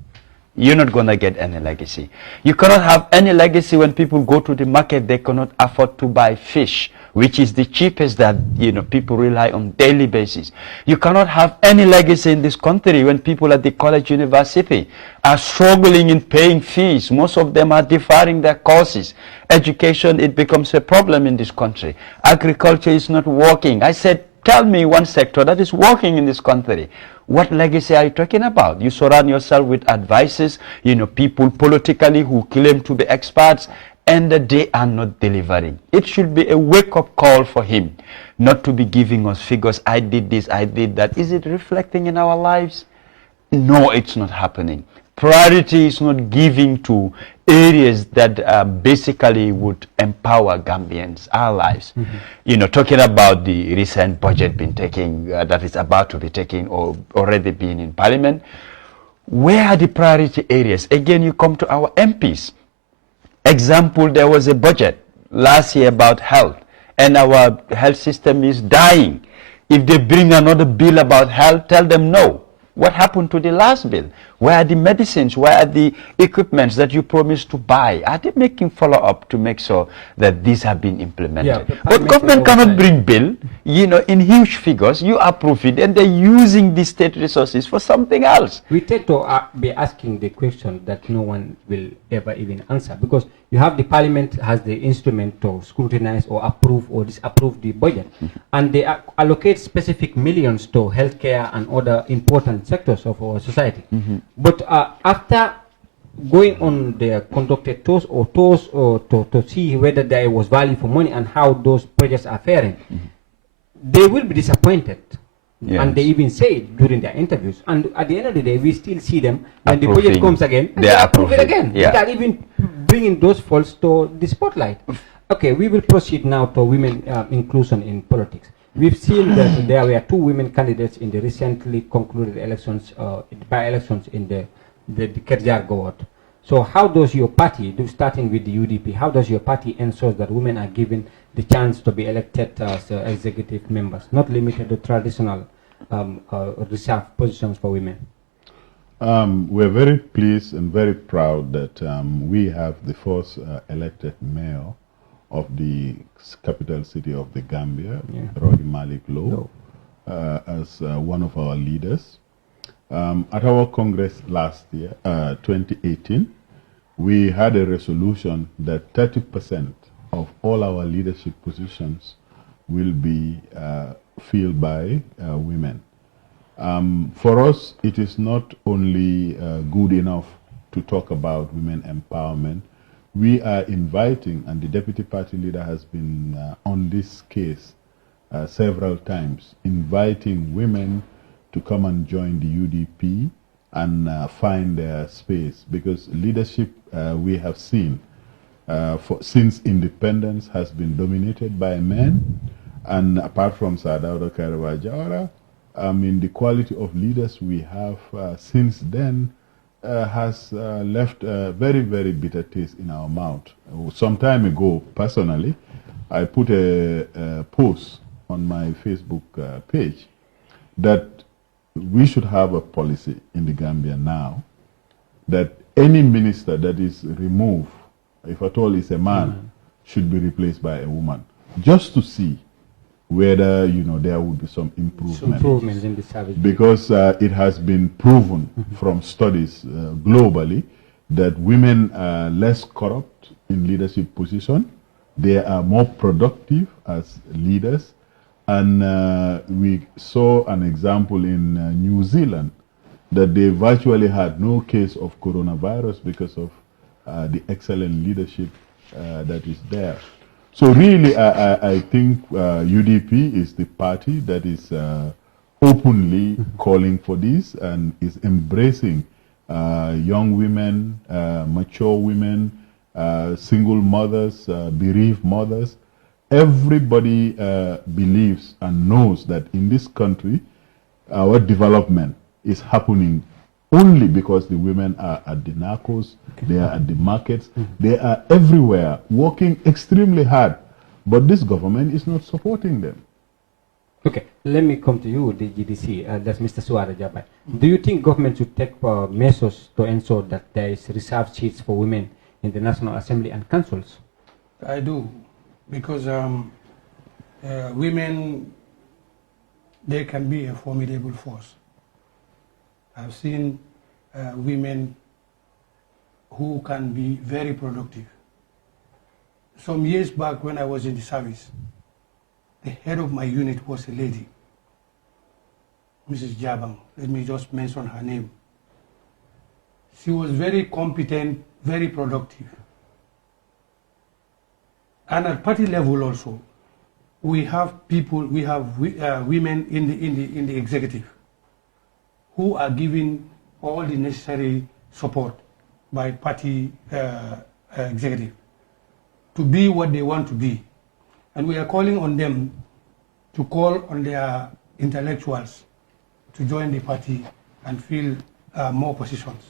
You're not going to get any legacy. You cannot have any legacy when people go to the market, they cannot afford to buy fish, which is the cheapest that people rely on daily basis. You cannot have any legacy in this country when people at the college university are struggling in paying fees. Most of them are deferring their courses. Education, it becomes a problem in this country. Agriculture is not working. I said, tell me one sector that is working in this country. What legacy are you talking about? You surround yourself with advisors, people politically who claim to be experts, and they are not delivering. It should be a wake-up call for him, not to be giving us figures, I did this, I did that. Is it reflecting in our lives? No, it's not happening. Priority is not giving to areas that basically would empower Gambians, our lives. Talking about the recent budget being taken, that is about to be taken or already been in Parliament, where are the priority areas? Again, you come to our MPs. Example, there was a budget last year about health, and our health system is dying. If they bring another bill about health, tell them no. What happened to the last bill? Where are the medicines? Where are the equipments that you promised to buy? Are they making follow-up to make sure that these have been implemented? Yeah, but government cannot bring bill, in huge figures. You approve it, and they're using the state resources for something else. We tend to be asking the question that no one will ever even answer, because you have the Parliament has the instrument to scrutinize or approve or disapprove the budget, and they allocate specific millions to healthcare and other important sectors of our society. But after going on the conducted tours or tours or to see whether there was value for money and how those projects are faring, they will be disappointed. Yes. And they even say it during their interviews. And at the end of the day, we still see them when the project comes again, and they approve it again. Yeah. Without even bringing those faults to the spotlight. Okay, we will proceed now to women inclusion in politics. We've seen that there were 2 women candidates in the recently concluded elections, by-elections in the Kerr ward. So how does your party, starting with the UDP, how does your party ensure that women are given the chance to be elected as executive members, not limited to traditional reserved positions for women? We're very pleased and very proud that we have the first elected mayor of the capital city of the Gambia, Rodi Malik Low, as one of our leaders. At our Congress last year, 2018, we had a resolution that 30% of all our leadership positions will be filled by women. For us, it is not only good enough to talk about women empowerment. We are inviting, and the deputy party leader has been on this case several times, inviting women to come and join the UDP and find their space, because leadership we have seen since independence has been dominated by men, and apart from Sadauda Karawajawara, the quality of leaders we have since then has left a very, very bitter taste in our mouth. Some time ago, personally, I put a post on my Facebook page that we should have a policy in the Gambia now that any minister that is removed, if at all is a man, should be replaced by a woman, just to see whether there would be some improvement in the service. Because it has been proven from studies globally that women are less corrupt in leadership position, they are more productive as leaders. And we saw an example in New Zealand that they virtually had no case of coronavirus because of the excellent leadership that is there. So really, I think UDP is the party that is openly calling for this and is embracing young women, mature women, single mothers, bereaved mothers. Everybody believes and knows that in this country, our development is happening only because the women are at the narcos, they are at the markets, they are everywhere, working extremely hard. But this government is not supporting them. Okay, let me come to you, the GDC, that's Mr. Suwareh Jabai. Do you think government should take measures to ensure that there is reserved seats for women in the National Assembly and councils? I do, because women, they can be a formidable force. I've seen women who can be very productive. Some years back when I was in the service, the head of my unit was a lady, Mrs. Jabai. Let me just mention her name. She was very competent, very productive. And at party level also, we have people, we have women in the executive who are giving all the necessary support by party executive to be what they want to be. And we are calling on them to call on their intellectuals to join the party and fill more positions.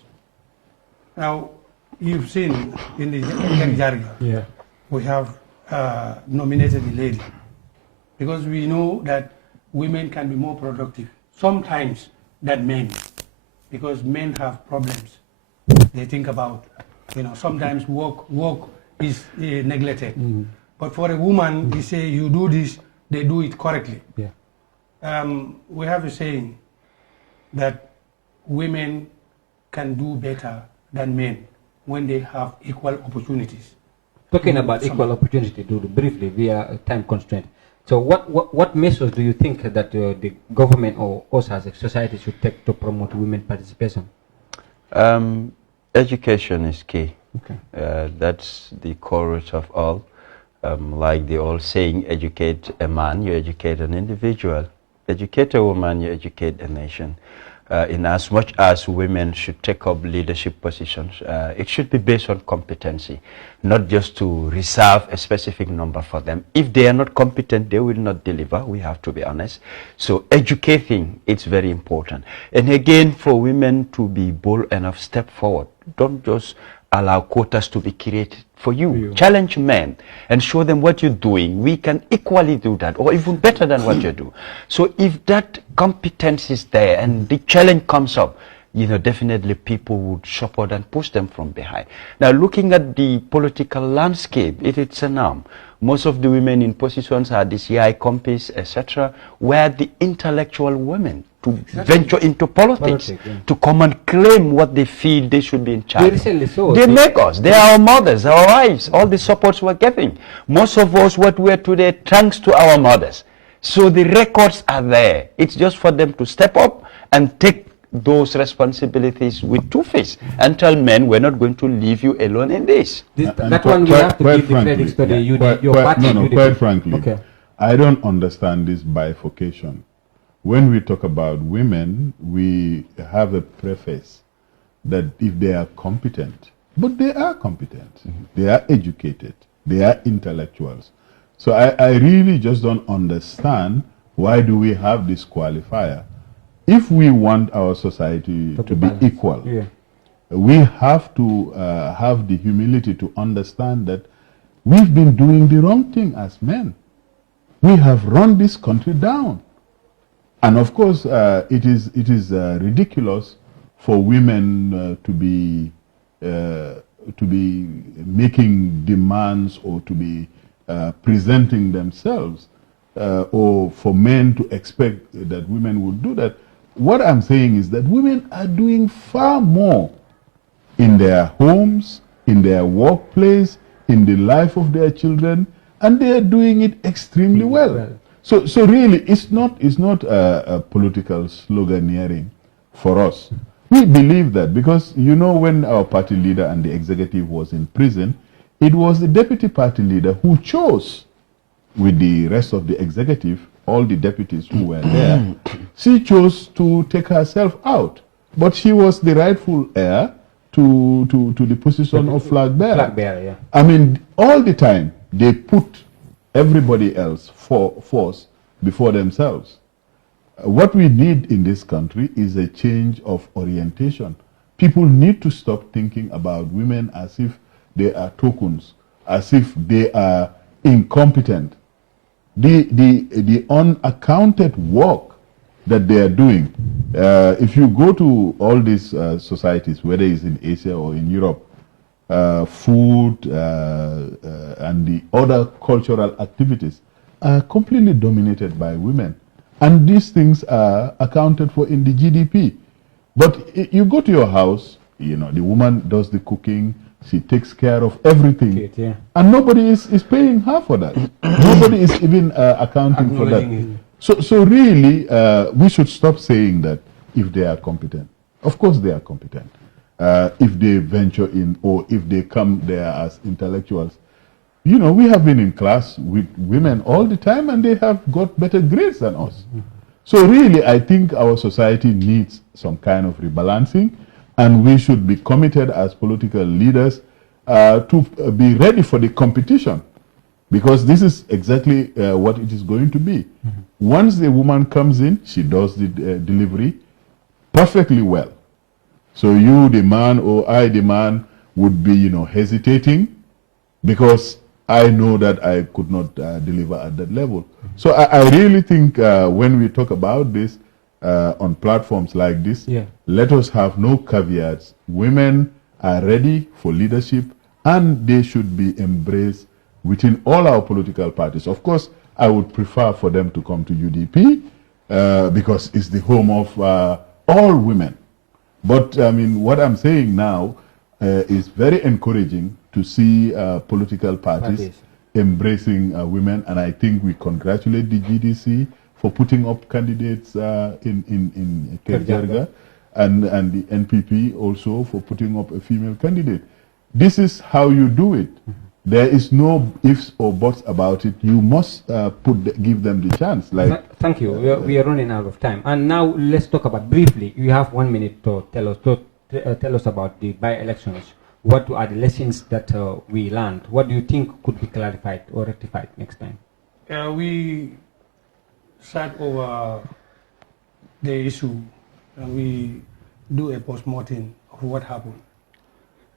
Now, you've seen in the Jarga, we have nominated a lady, because we know that women can be more productive sometimes than men, because men have problems they think about. Sometimes work is neglected. But for a woman, we say you do this, they do it correctly. We have a saying that women can do better than men when they have equal opportunities. Talking about equal opportunity, briefly, via time constraint. So what measures do you think that the government or us as a society should take to promote women participation? Education is key. Okay. That's the core root of all. Like the old saying, educate a man, you educate an individual. Educate a woman, you educate a nation. In as much as women should take up leadership positions, it should be based on competency, not just to reserve a specific number for them. If they are not competent, they will not deliver. We have to be honest. So educating, it's very important. And again, for women to be bold enough, step forward. Don't just allow quotas to be created for you. Challenge men and show them what you're doing. We can equally do that, or even better than what you do. So if that competence is there and the challenge comes up, you know, definitely people would support and push them from behind. Now, looking at the political landscape, it's a norm. Most of the women in positions are the CI companies, etc., where the intellectual women to venture into politics, to come and claim what they feel they should be in charge. They make us. They are our mothers, our wives, all the supports we're getting. Most of us, what we're today, thanks to our mothers. So the records are there. It's just for them to step up and take those responsibilities with two fists and tell men, we're not going to leave you alone in this. That one we have to give the credits to your party. No, quite frankly, I don't understand this bifurcation. When we talk about women, we have a preface that if they are competent, but they are competent, they are educated, they are intellectuals. So I really just don't understand why do we have this qualifier. If we want our society to be equal, we have to have the humility to understand that we've been doing the wrong thing as men. We have run this country down. And of course, it is ridiculous for women to be making demands or to be presenting themselves, or for men to expect that women would do that. What I'm saying is that women are doing far more in their homes, in their workplace, in the life of their children, and they are doing it extremely well. So really, it's not a political sloganeering for us. We believe that because, you know, when our party leader and the executive was in prison, it was the deputy party leader who chose, with the rest of the executive, all the deputies who were there, she chose to take herself out. But she was the rightful heir to the position of flag bearer. Flag bearer, yeah. I mean, all the time, they put everybody else force before themselves. What we need in this country is a change of orientation. People need to stop thinking about women as if they are tokens, as if they are incompetent. The unaccounted work that they are doing, if you go to all these societies, whether it's in Asia or in Europe, food and the other cultural activities are completely dominated by women. And these things are accounted for in the GDP. But you go to your house, you know, the woman does the cooking, she takes care of everything, and nobody is paying her for that. Nobody is even accounting for that. So really, we should stop saying that if they are competent. Of course they are competent. If they venture in or if they come there as intellectuals. You know, we have been in class with women all the time and they have got better grades than us. So really, I think our society needs some kind of rebalancing, and we should be committed as political leaders to be ready for the competition, because this is exactly what it is going to be. Once the woman comes in, she does the delivery perfectly well. So you, the man, or I, the man, would be, you know, hesitating because I know that I could not deliver at that level. So I really think when we talk about this on platforms like this, let us have no caveats. Women are ready for leadership and they should be embraced within all our political parties. Of course, I would prefer for them to come to UDP because it's the home of all women. But I mean, what I'm saying now is very encouraging to see political parties embracing women, and I think we congratulate the GDC for putting up candidates in Kerr. and the NPP also for putting up a female candidate. This is how you do it. There is no ifs or buts about it. You must give them the chance. Thank you. We are running out of time. And now let's talk about briefly. You have 1 minute to tell us about the by-elections. What are the lessons that we learned? What do you think could be clarified or rectified next time? We sat over the issue and we do a post-mortem of what happened.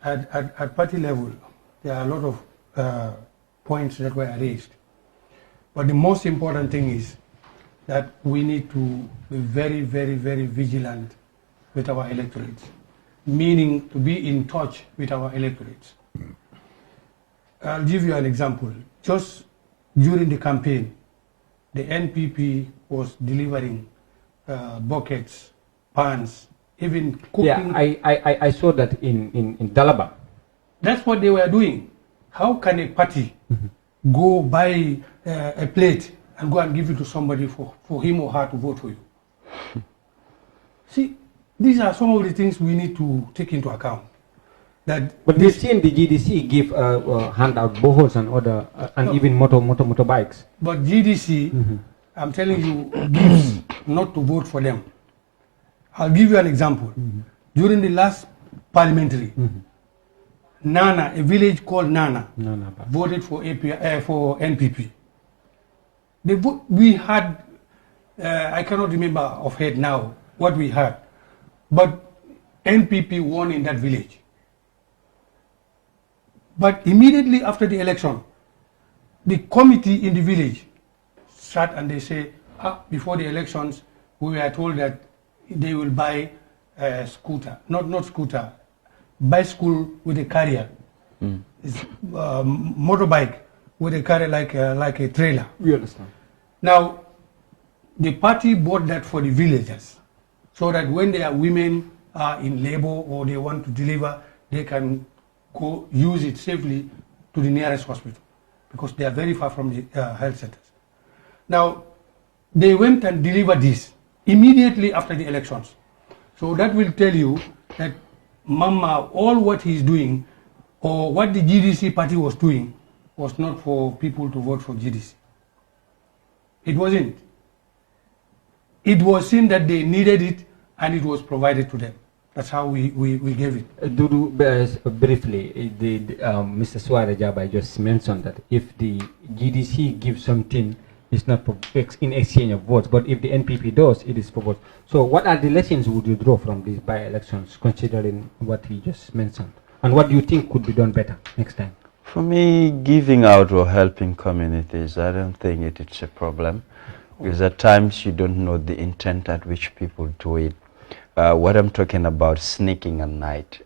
At party level, there are a lot of points that were raised. But the most important thing is that we need to be very, very, very vigilant with our electorates, meaning to be in touch with our electorates. I'll give you an example. Just during the campaign, the NPP was delivering buckets, pans, even cooking. Yeah, I saw that in Dalaba. That's what they were doing. How can a party go buy a plate and go and give it to somebody for him or her to vote for you? See, these are some of the things we need to take into account. But we've seen the GDC give handout bohos and other, and even motorbikes. But GDC, I'm telling you, gives not to vote for them. I'll give you an example. During the last parliamentary, Nana, a village called Nana, voted for for NPP. We had, I cannot remember off head now what we had, but NPP won in that village. But immediately after the election, the committee in the village sat and they say, before the elections, we were told that they will buy a scooter, not scooter, bicycle with a carrier, motorbike with a carrier like a trailer. We understand. Now, the party bought that for the villagers, so that when their women are in labor or they want to deliver, they can go use it safely to the nearest hospital, because they are very far from the health centers. Now, they went and delivered this immediately after the elections. So that will tell you that Mama, all what he's doing, or what the GDC party was doing, was not for people to vote for GDC. It wasn't. It was seen that they needed it, and it was provided to them. That's how we gave it. Dodou, briefly, Mr. Suwareh Jabai just mentioned that if the GDC gives something, it's not for in exchange of votes, but if the NPP does, it is for votes. So what are the lessons would you draw from these by-elections, considering what he just mentioned? And what do you think could be done better next time? For me, giving out or helping communities, I don't think it's a problem, because at times you don't know the intent at which people do it. What I'm talking about, sneaking at night,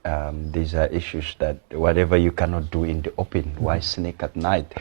these are issues that whatever you cannot do in the open, why sneak at night?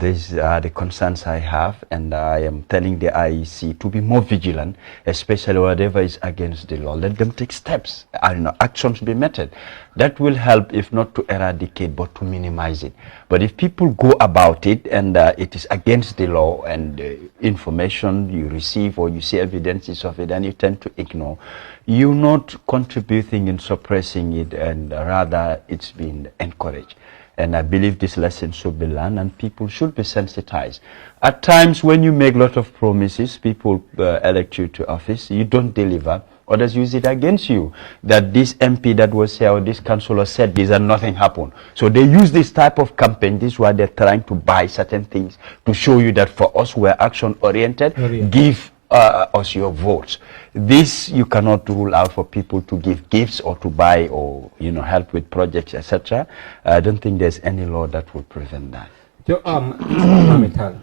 These are the concerns I have, and I am telling the IEC to be more vigilant, especially whatever is against the law. Let them take steps, actions be meted. That will help, if not to eradicate, but to minimize it. But if people go about it and it is against the law, and information you receive or you see evidences of it and you tend to ignore, you're not contributing in suppressing it, and rather it's being encouraged. And I believe this lesson should be learned, and people should be sensitized. At times when you make a lot of promises, people elect you to office, you don't deliver, others use it against you. That this MP that was here or this councillor said this and nothing happened. So they use this type of campaign, this is why they're trying to buy certain things to show you that for us we're action oriented, give us your votes. This you cannot rule out for people to give gifts or to buy or help with projects, etc. I don't think there's any law that will prevent that. So, Mr. Taal,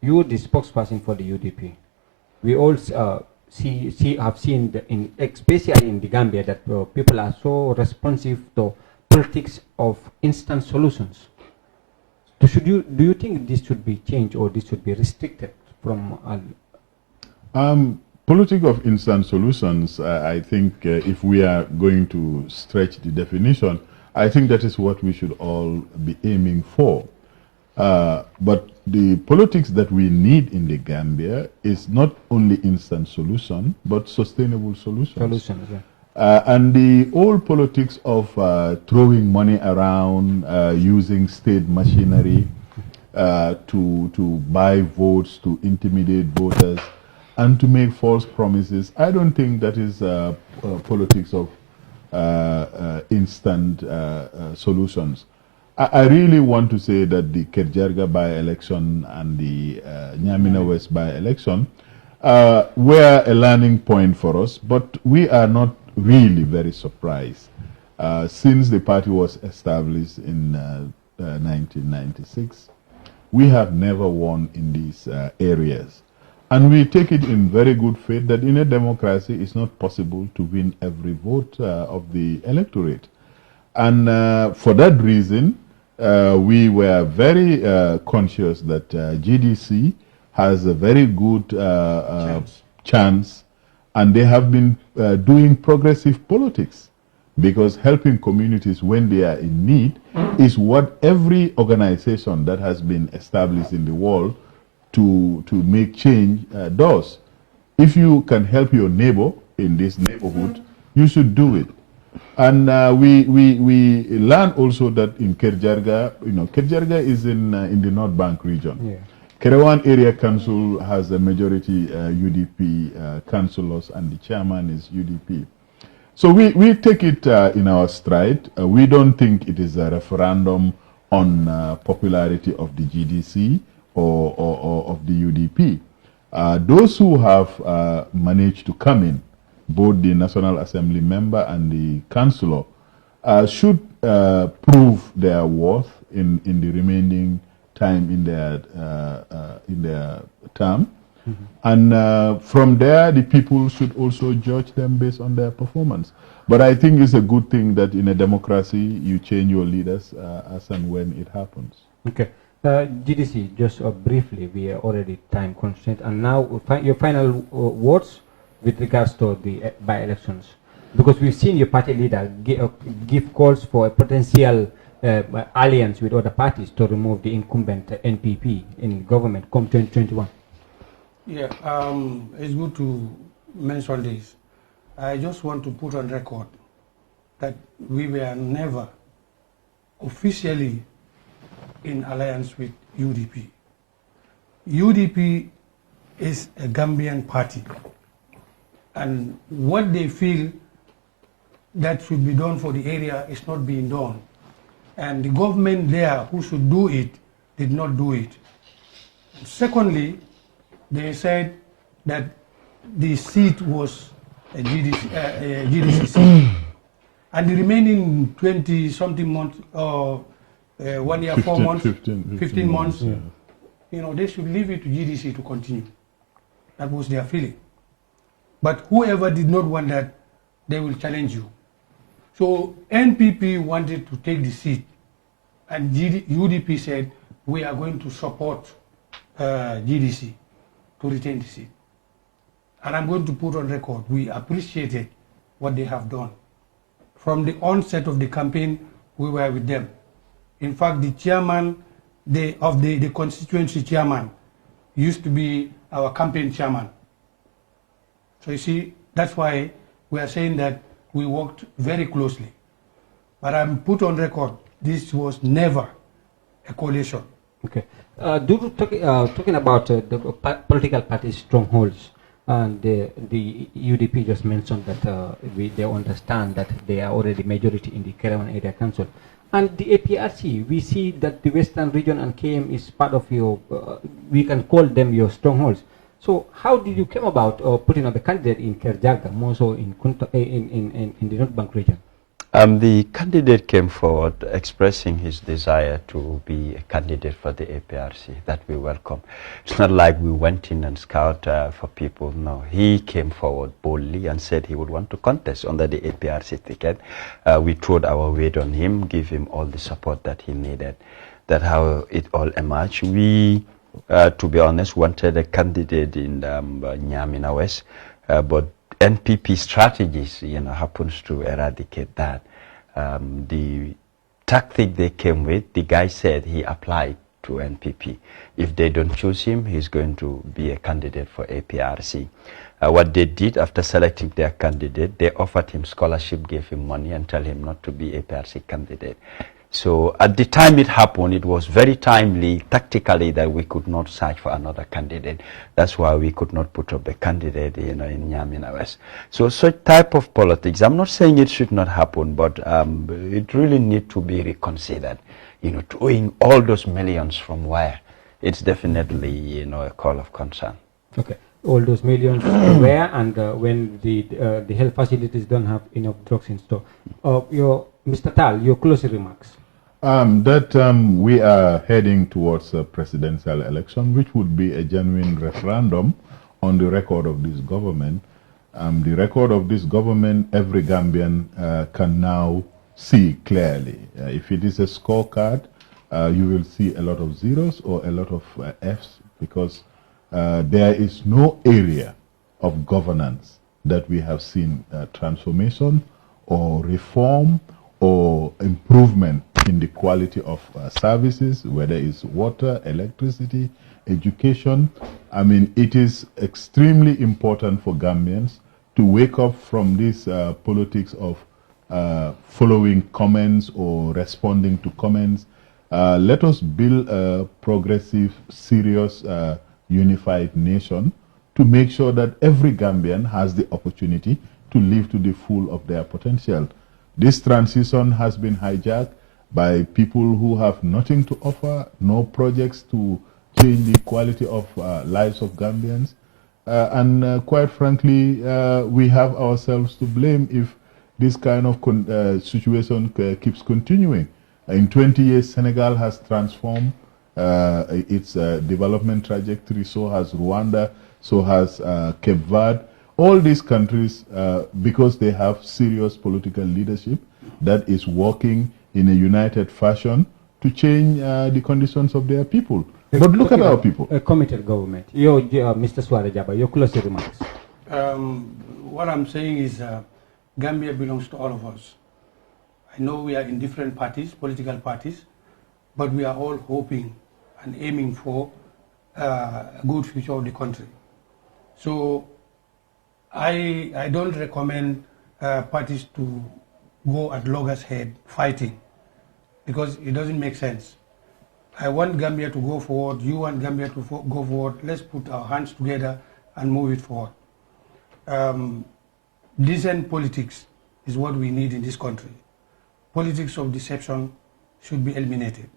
you're the spokesperson for the UDP. We all have seen, especially in the Gambia, that people are so responsive to politics of instant solutions. So do you think this should be changed, or this should be restricted from? Politics of instant solutions, I think if we are going to stretch the definition, I think that is what we should all be aiming for. But the politics that we need in the Gambia is not only instant solution, but sustainable solutions. And the old politics of throwing money around, using state machinery to buy votes, to intimidate voters, and to make false promises, I don't think that is politics of instant solutions. I really want to say that the Kerr by-election and the Nyamina West by-election were a learning point for us, but we are not really very surprised. Since the party was established in 1996, we have never won in these areas. And we take it in very good faith that in a democracy it's not possible to win every vote of the electorate. And for that reason, we were very conscious that GDC has a very good chance, and they have been doing progressive politics, because helping communities when they are in need is what every organization that has been established in the world to make change does. If you can help your neighbor in this neighborhood, you should do it. And we learned also that in Kerr, Kerr is in the North Bank region. Yeah. Kerewan Area Council has a majority UDP councillors, and the chairman is UDP. So we take it in our stride. We don't think it is a referendum on popularity of the GDC or of the UDP. Those who have managed to come in, both the National Assembly member and the councillor, should prove their worth in the remaining time in their term. Mm-hmm. And from there, the people should also judge them based on their performance. But I think it's a good thing that in a democracy, you change your leaders as and when it happens. Okay. GDC, just briefly, we are already time constrained. And now, your final words with regards to the by-elections. Because we've seen your party leader give calls for a potential alliance with other parties to remove the incumbent NPP in government come 2021. Yeah, it's good to mention this. I just want to put on record that we were never officially in alliance with UDP. UDP is a Gambian party, and what they feel that should be done for the area is not being done. And the government there who should do it did not do it. And secondly, they said that the seat was a GDC seat. And the remaining 20-something months, 1 year, 4 months, 15 months, yeah. You know, they should leave it to GDC to continue. That was their feeling. But whoever did not want that, they will challenge you. So NPP wanted to take the seat, and UDP said, we are going to support GDC to retain the seat. And I'm going to put on record, we appreciated what they have done. From the onset of the campaign, we were with them. In fact, the chairman of the constituency chairman used to be our campaign chairman. So you see, that's why we are saying that we worked very closely. But I'm put on record, this was never a coalition. Okay. Dodou, talking about the political party strongholds, and the UDP just mentioned that they understand that they are already majority in the Kerr Area Council. And the APRC, we see that the Western region and KM is part of your, we can call them your strongholds. So how did you come about putting up a candidate in Kerr, more so in the North Bank region? The candidate came forward expressing his desire to be a candidate for the APRC, that we welcome. It's not like we went in and scouted for people, no. He came forward boldly and said he would want to contest under the APRC ticket. We throwed our weight on him, give him all the support that he needed. That's how it all emerged. We, to be honest, wanted a candidate in Nyamina West, but NPP strategies, happens to eradicate that. The tactic they came with, the guy said he applied to NPP. If they don't choose him, he's going to be a candidate for APRC. What they did after selecting their candidate, they offered him scholarship, gave him money, and tell him not to be APRC candidate. So at the time it happened, it was very timely, tactically, that we could not search for another candidate. That's why we could not put up a candidate, in Nyamina West. So such type of politics, I'm not saying it should not happen, but it really needs to be reconsidered. Throwing all those millions from where? It's definitely, a call of concern. Okay. All those millions where, and when the health facilities don't have enough drugs in store. Mr. Taal, your closing remarks. We are heading towards a presidential election, which would be a genuine referendum on the record of this government. The record of this government, every Gambian can now see clearly. If it is a scorecard, you will see a lot of zeros or a lot of Fs, because there is no area of governance that we have seen transformation or reform or improvement in the quality of services, whether it's water, electricity, education. I mean, it is extremely important for Gambians to wake up from this politics of following comments or responding to comments. Let us build a progressive, serious, unified nation to make sure that every Gambian has the opportunity to live to the full of their potential. This transition has been hijacked by people who have nothing to offer, no projects to change the quality of lives of Gambians. Quite frankly, we have ourselves to blame if this kind of situation keeps continuing. In 20 years, Senegal has transformed its development trajectory, so has Rwanda, so has Cape Verde. All these countries, because they have serious political leadership that is working in a united fashion to change the conditions of their people. But look at our people. A committed government. Mr. Suwareh Jabai, your closing remarks. What I'm saying is Gambia belongs to all of us. I know we are in different parties, political parties, but we are all hoping and aiming for a good future of the country. So I don't recommend parties to go at loggerhead fighting, because it doesn't make sense. I want Gambia to go forward, you want Gambia to go forward. Let's put our hands together and move it forward. Decent politics is what we need in this country. Politics of deception should be eliminated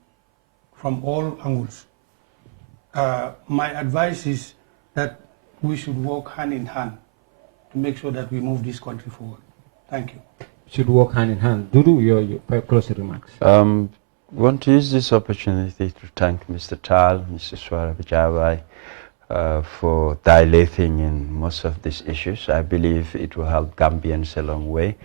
from all angles. My advice is that we should work hand in hand to make sure that we move this country forward. Thank you. Should work hand in hand. Dodou, your closing remarks. Want to use this opportunity to thank Mr. Taal, Mr. Suwareh Jabai, for dilating in most of these issues. I believe it will help Gambians a long way.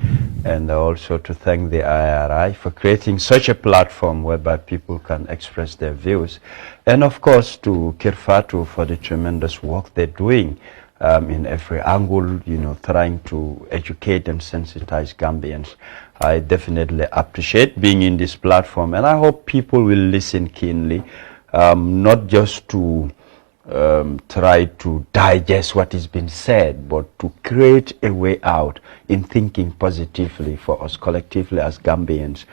And also to thank the IRI for creating such a platform whereby people can express their views. And of course to Kerr Fatou for the tremendous work they're doing in every angle, trying to educate and sensitize Gambians. I definitely appreciate being in this platform, and I hope people will listen keenly, not just to try to digest what has been said, but to create a way out in thinking positively for us collectively as Gambians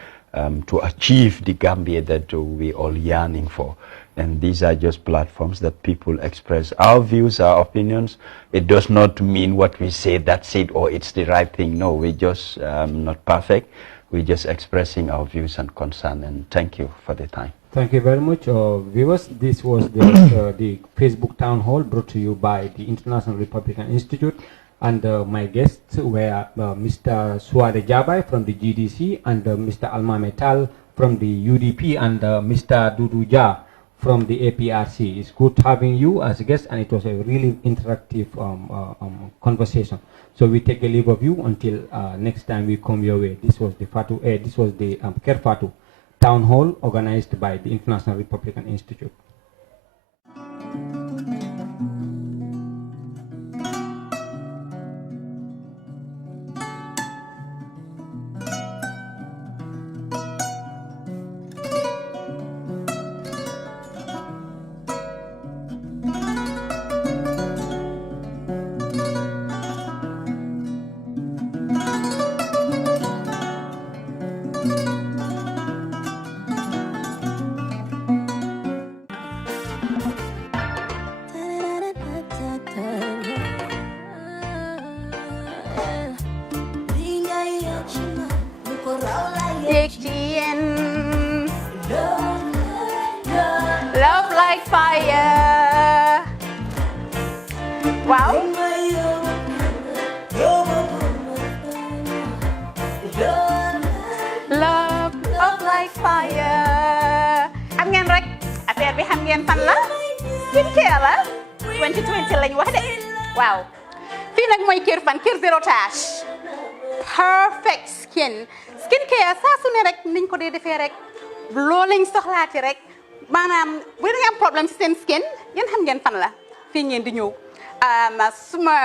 to achieve the Gambia that we all yearning for. And these are just platforms that people express our views, our opinions. It does not mean what we say, that's it, or it's the right thing. No, we're just not perfect. We're just expressing our views and concern. And thank you for the time. Thank you very much, viewers. This was the Facebook Town Hall brought to you by the International Republican Institute. And my guests were Mr. Suwareh Jabai from the GDC and Mr. Almamy Taal from the UDP and Mr. Dodou from the APRC. It's good having you as a guest, and it was a really interactive conversation. So we take a leave of you until next time we come your way. This was the Fatou, this was the Kerr Fatou Town Hall organized by the International Republican Institute. bi xam ngeen fan la skincare la 2020 lañ wax de waaw fii nag mooy Kerr fan Kerr zero tache perfect skincare saa su ne rek niñ ko dee defee rek loo lañ soxlaati rek maanaam bu ngeen am problème ci seen skin yéen xam ngeen fan la fii ngeen di ñëw suma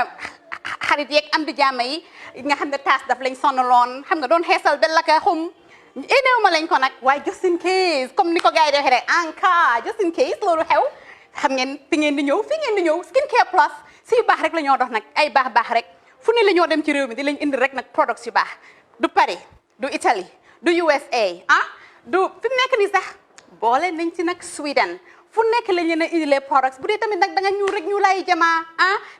xarit yeeg am di jàmm yi nga xam ne taas daf lañ sonaloon xam nga doon xeesal ba la ka xum éneew ma lañ ko nag waaye just in case comme ni ko gars yi defee rek en cas just in case loolu xew xam ngeen fi ngeen di ñëw skincare plus si yu baax rek la ñoo dox nag ay baax rek fu ne la ñoo dem ci réew mi di lañ indi rek nag products yu baax du Paris du Italie du USA du fi mu nekk nii sax boole nañ ci nag Sweden fu nekk lañ leen a indi les products bu dee tamit nag da nga ñuul rek ñu lay jamaa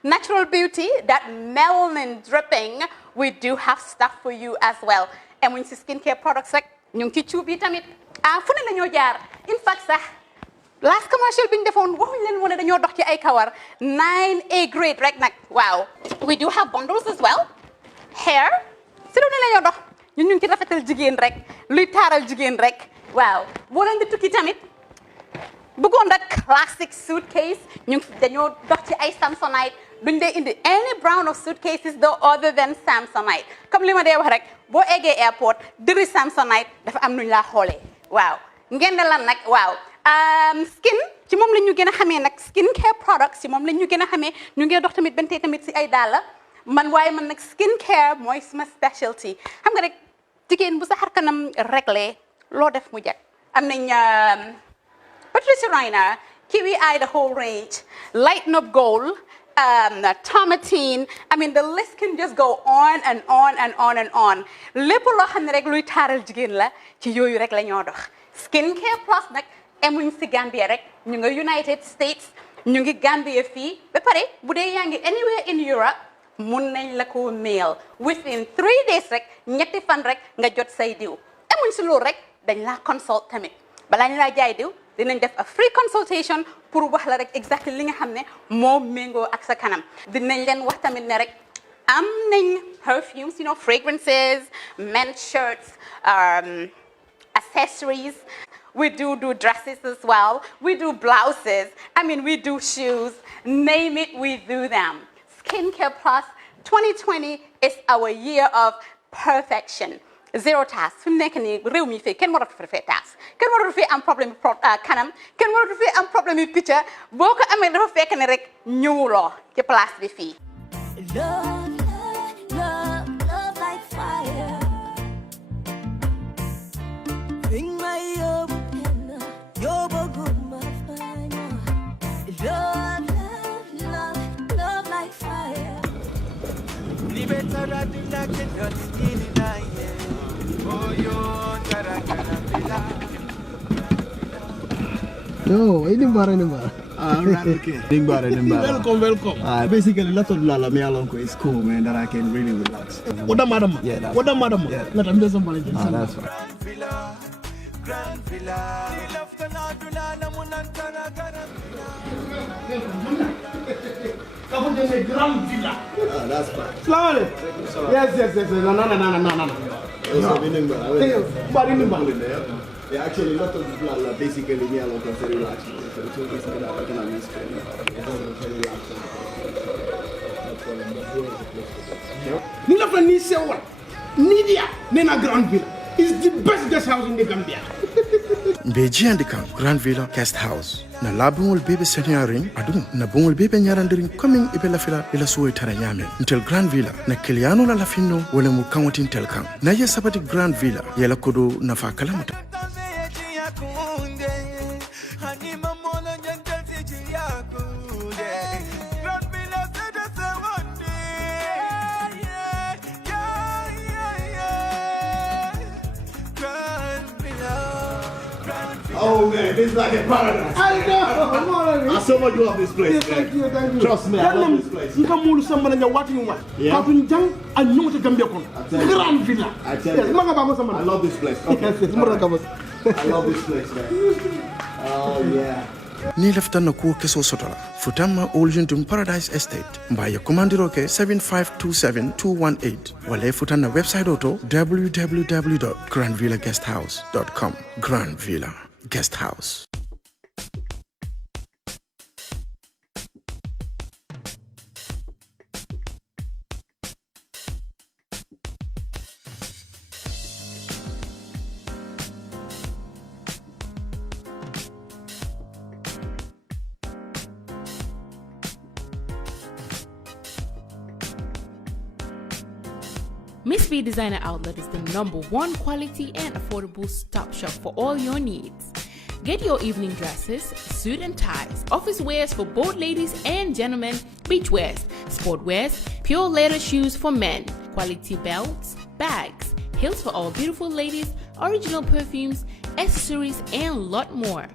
natural beauty that melanin dripping we do have stuff for you as well emuñ si skincare products rek ñu ngi ci cuub yi tamit fu ne la ñoo jaar in fact sax last commercial bi ñu defoon waxuñ leen woon ne dañoo dox ci ay kawar 9A grade rek nag waaw we do have bundles as well hair si lu ne la ñoo dox ñun ñu ngi ci rafetal jigéen rek luy taaral jigéen rek waaw boo leen di tukki tamit bëggoon rek classic suitcase dañoo dox ci ay Samsonite duñ dee indi any brand of suitcases though other than Samsonite comme li ma dee wax rek boo eggee airport dëri Samsonite dafa am nuñ laa xoolee waaw ngeen ne lan nag waaw skin ci moom la ñu gën a xamee nag skincare products ci moom la ñu gën a xamee ñu ngi dox tamit bentee tamit si ay dàlla man nag skincare mooy suma specialty xam nga rek jigéen bu sa xar kanam réglé loo def mu jag am nañ Patricia Reiner Kiwi Eye the whole range Lighten Up Gold Tomatine I mean the list can just go on and on and on and on lépp loo xam ne rek luy taaral jigéen la ci yooyu rek la ñoo dox skincare plus nag emuñ si Gambia rek ñu nga United States ñu ngi Gambia fii ba pare bu dee yaa ngi anywhere in Europe mun nañ la ko mail within 3 days rek ñetti fan rek nga jot say diw emuñ si loolu rek dañ laa consult tamit balaa ñu laa jaay diw dinañ def a free consultation pour wax la rek exactly li nga xam ne moo méngoo ak sa kanam dinañ leen wax tamit ne rek am nañ perfumes fragrances men's shirts accessories we do dresses as well we do blouses I mean we do shoes name it we do them Skincare Plus 2020 is our year of perfection zero task fi mu nekk nii réew mi fii kenn waratu fi task kenn waratu fi am problème kanam kenn waratu fi am problème yu picca boo ko amee dafa fekk ne rek ñëwuloo ci place bi fii love like fire bring my love like fire No, ini bara. Okay. Welcome. Basically, lot of lala me along is cool, man. That I can really relax. What the madam? Yeah, what the madam? Yeah, that's somebody. That's right. Grand Villa. Grand Villa. That's fine. Slowly. Yes. No. Yeah, actually, a lot of people are basically me alone because they relax. So it's basically that I can use Nina Fanny say what? Nidia, Nena Grand Villa is the best guest house in the Gambia. Beji and the Grand Villa Guest House. Na labungol bebe senyaring adu na bungol bebe nyarandiring coming ibela fila ila suwe taranyame until Grand Villa na kiliano la lafino wale mukangoti intel kang na ye sabati Grand Villa yela kodo na fa kalamuta Oh man, this is like a paradise. I know. I so much love this place. Yes, thank you. Trust me, I love this place. You come to someone and you're watching what? Yeah. I know to Gambia. Grand Villa. I tell you. I love this place. Okay. I love this place, man. Oh yeah. Ni lafta na kuwa keso sotola. Futama Oljuntum Paradise Estate. Mbaya kumandiroke 7527218. Wale futana website auto www.grandvillaguesthouse.com. Grand Villa Guest House. Miss B Designer Outlet is the #1 quality and affordable stop shop for all your needs. Get your evening dresses, suit and ties, office wears for both ladies and gentlemen, beach wears, sport wears, pure leather shoes for men, quality belts, bags, heels for all beautiful ladies, original perfumes, accessories, and a lot more.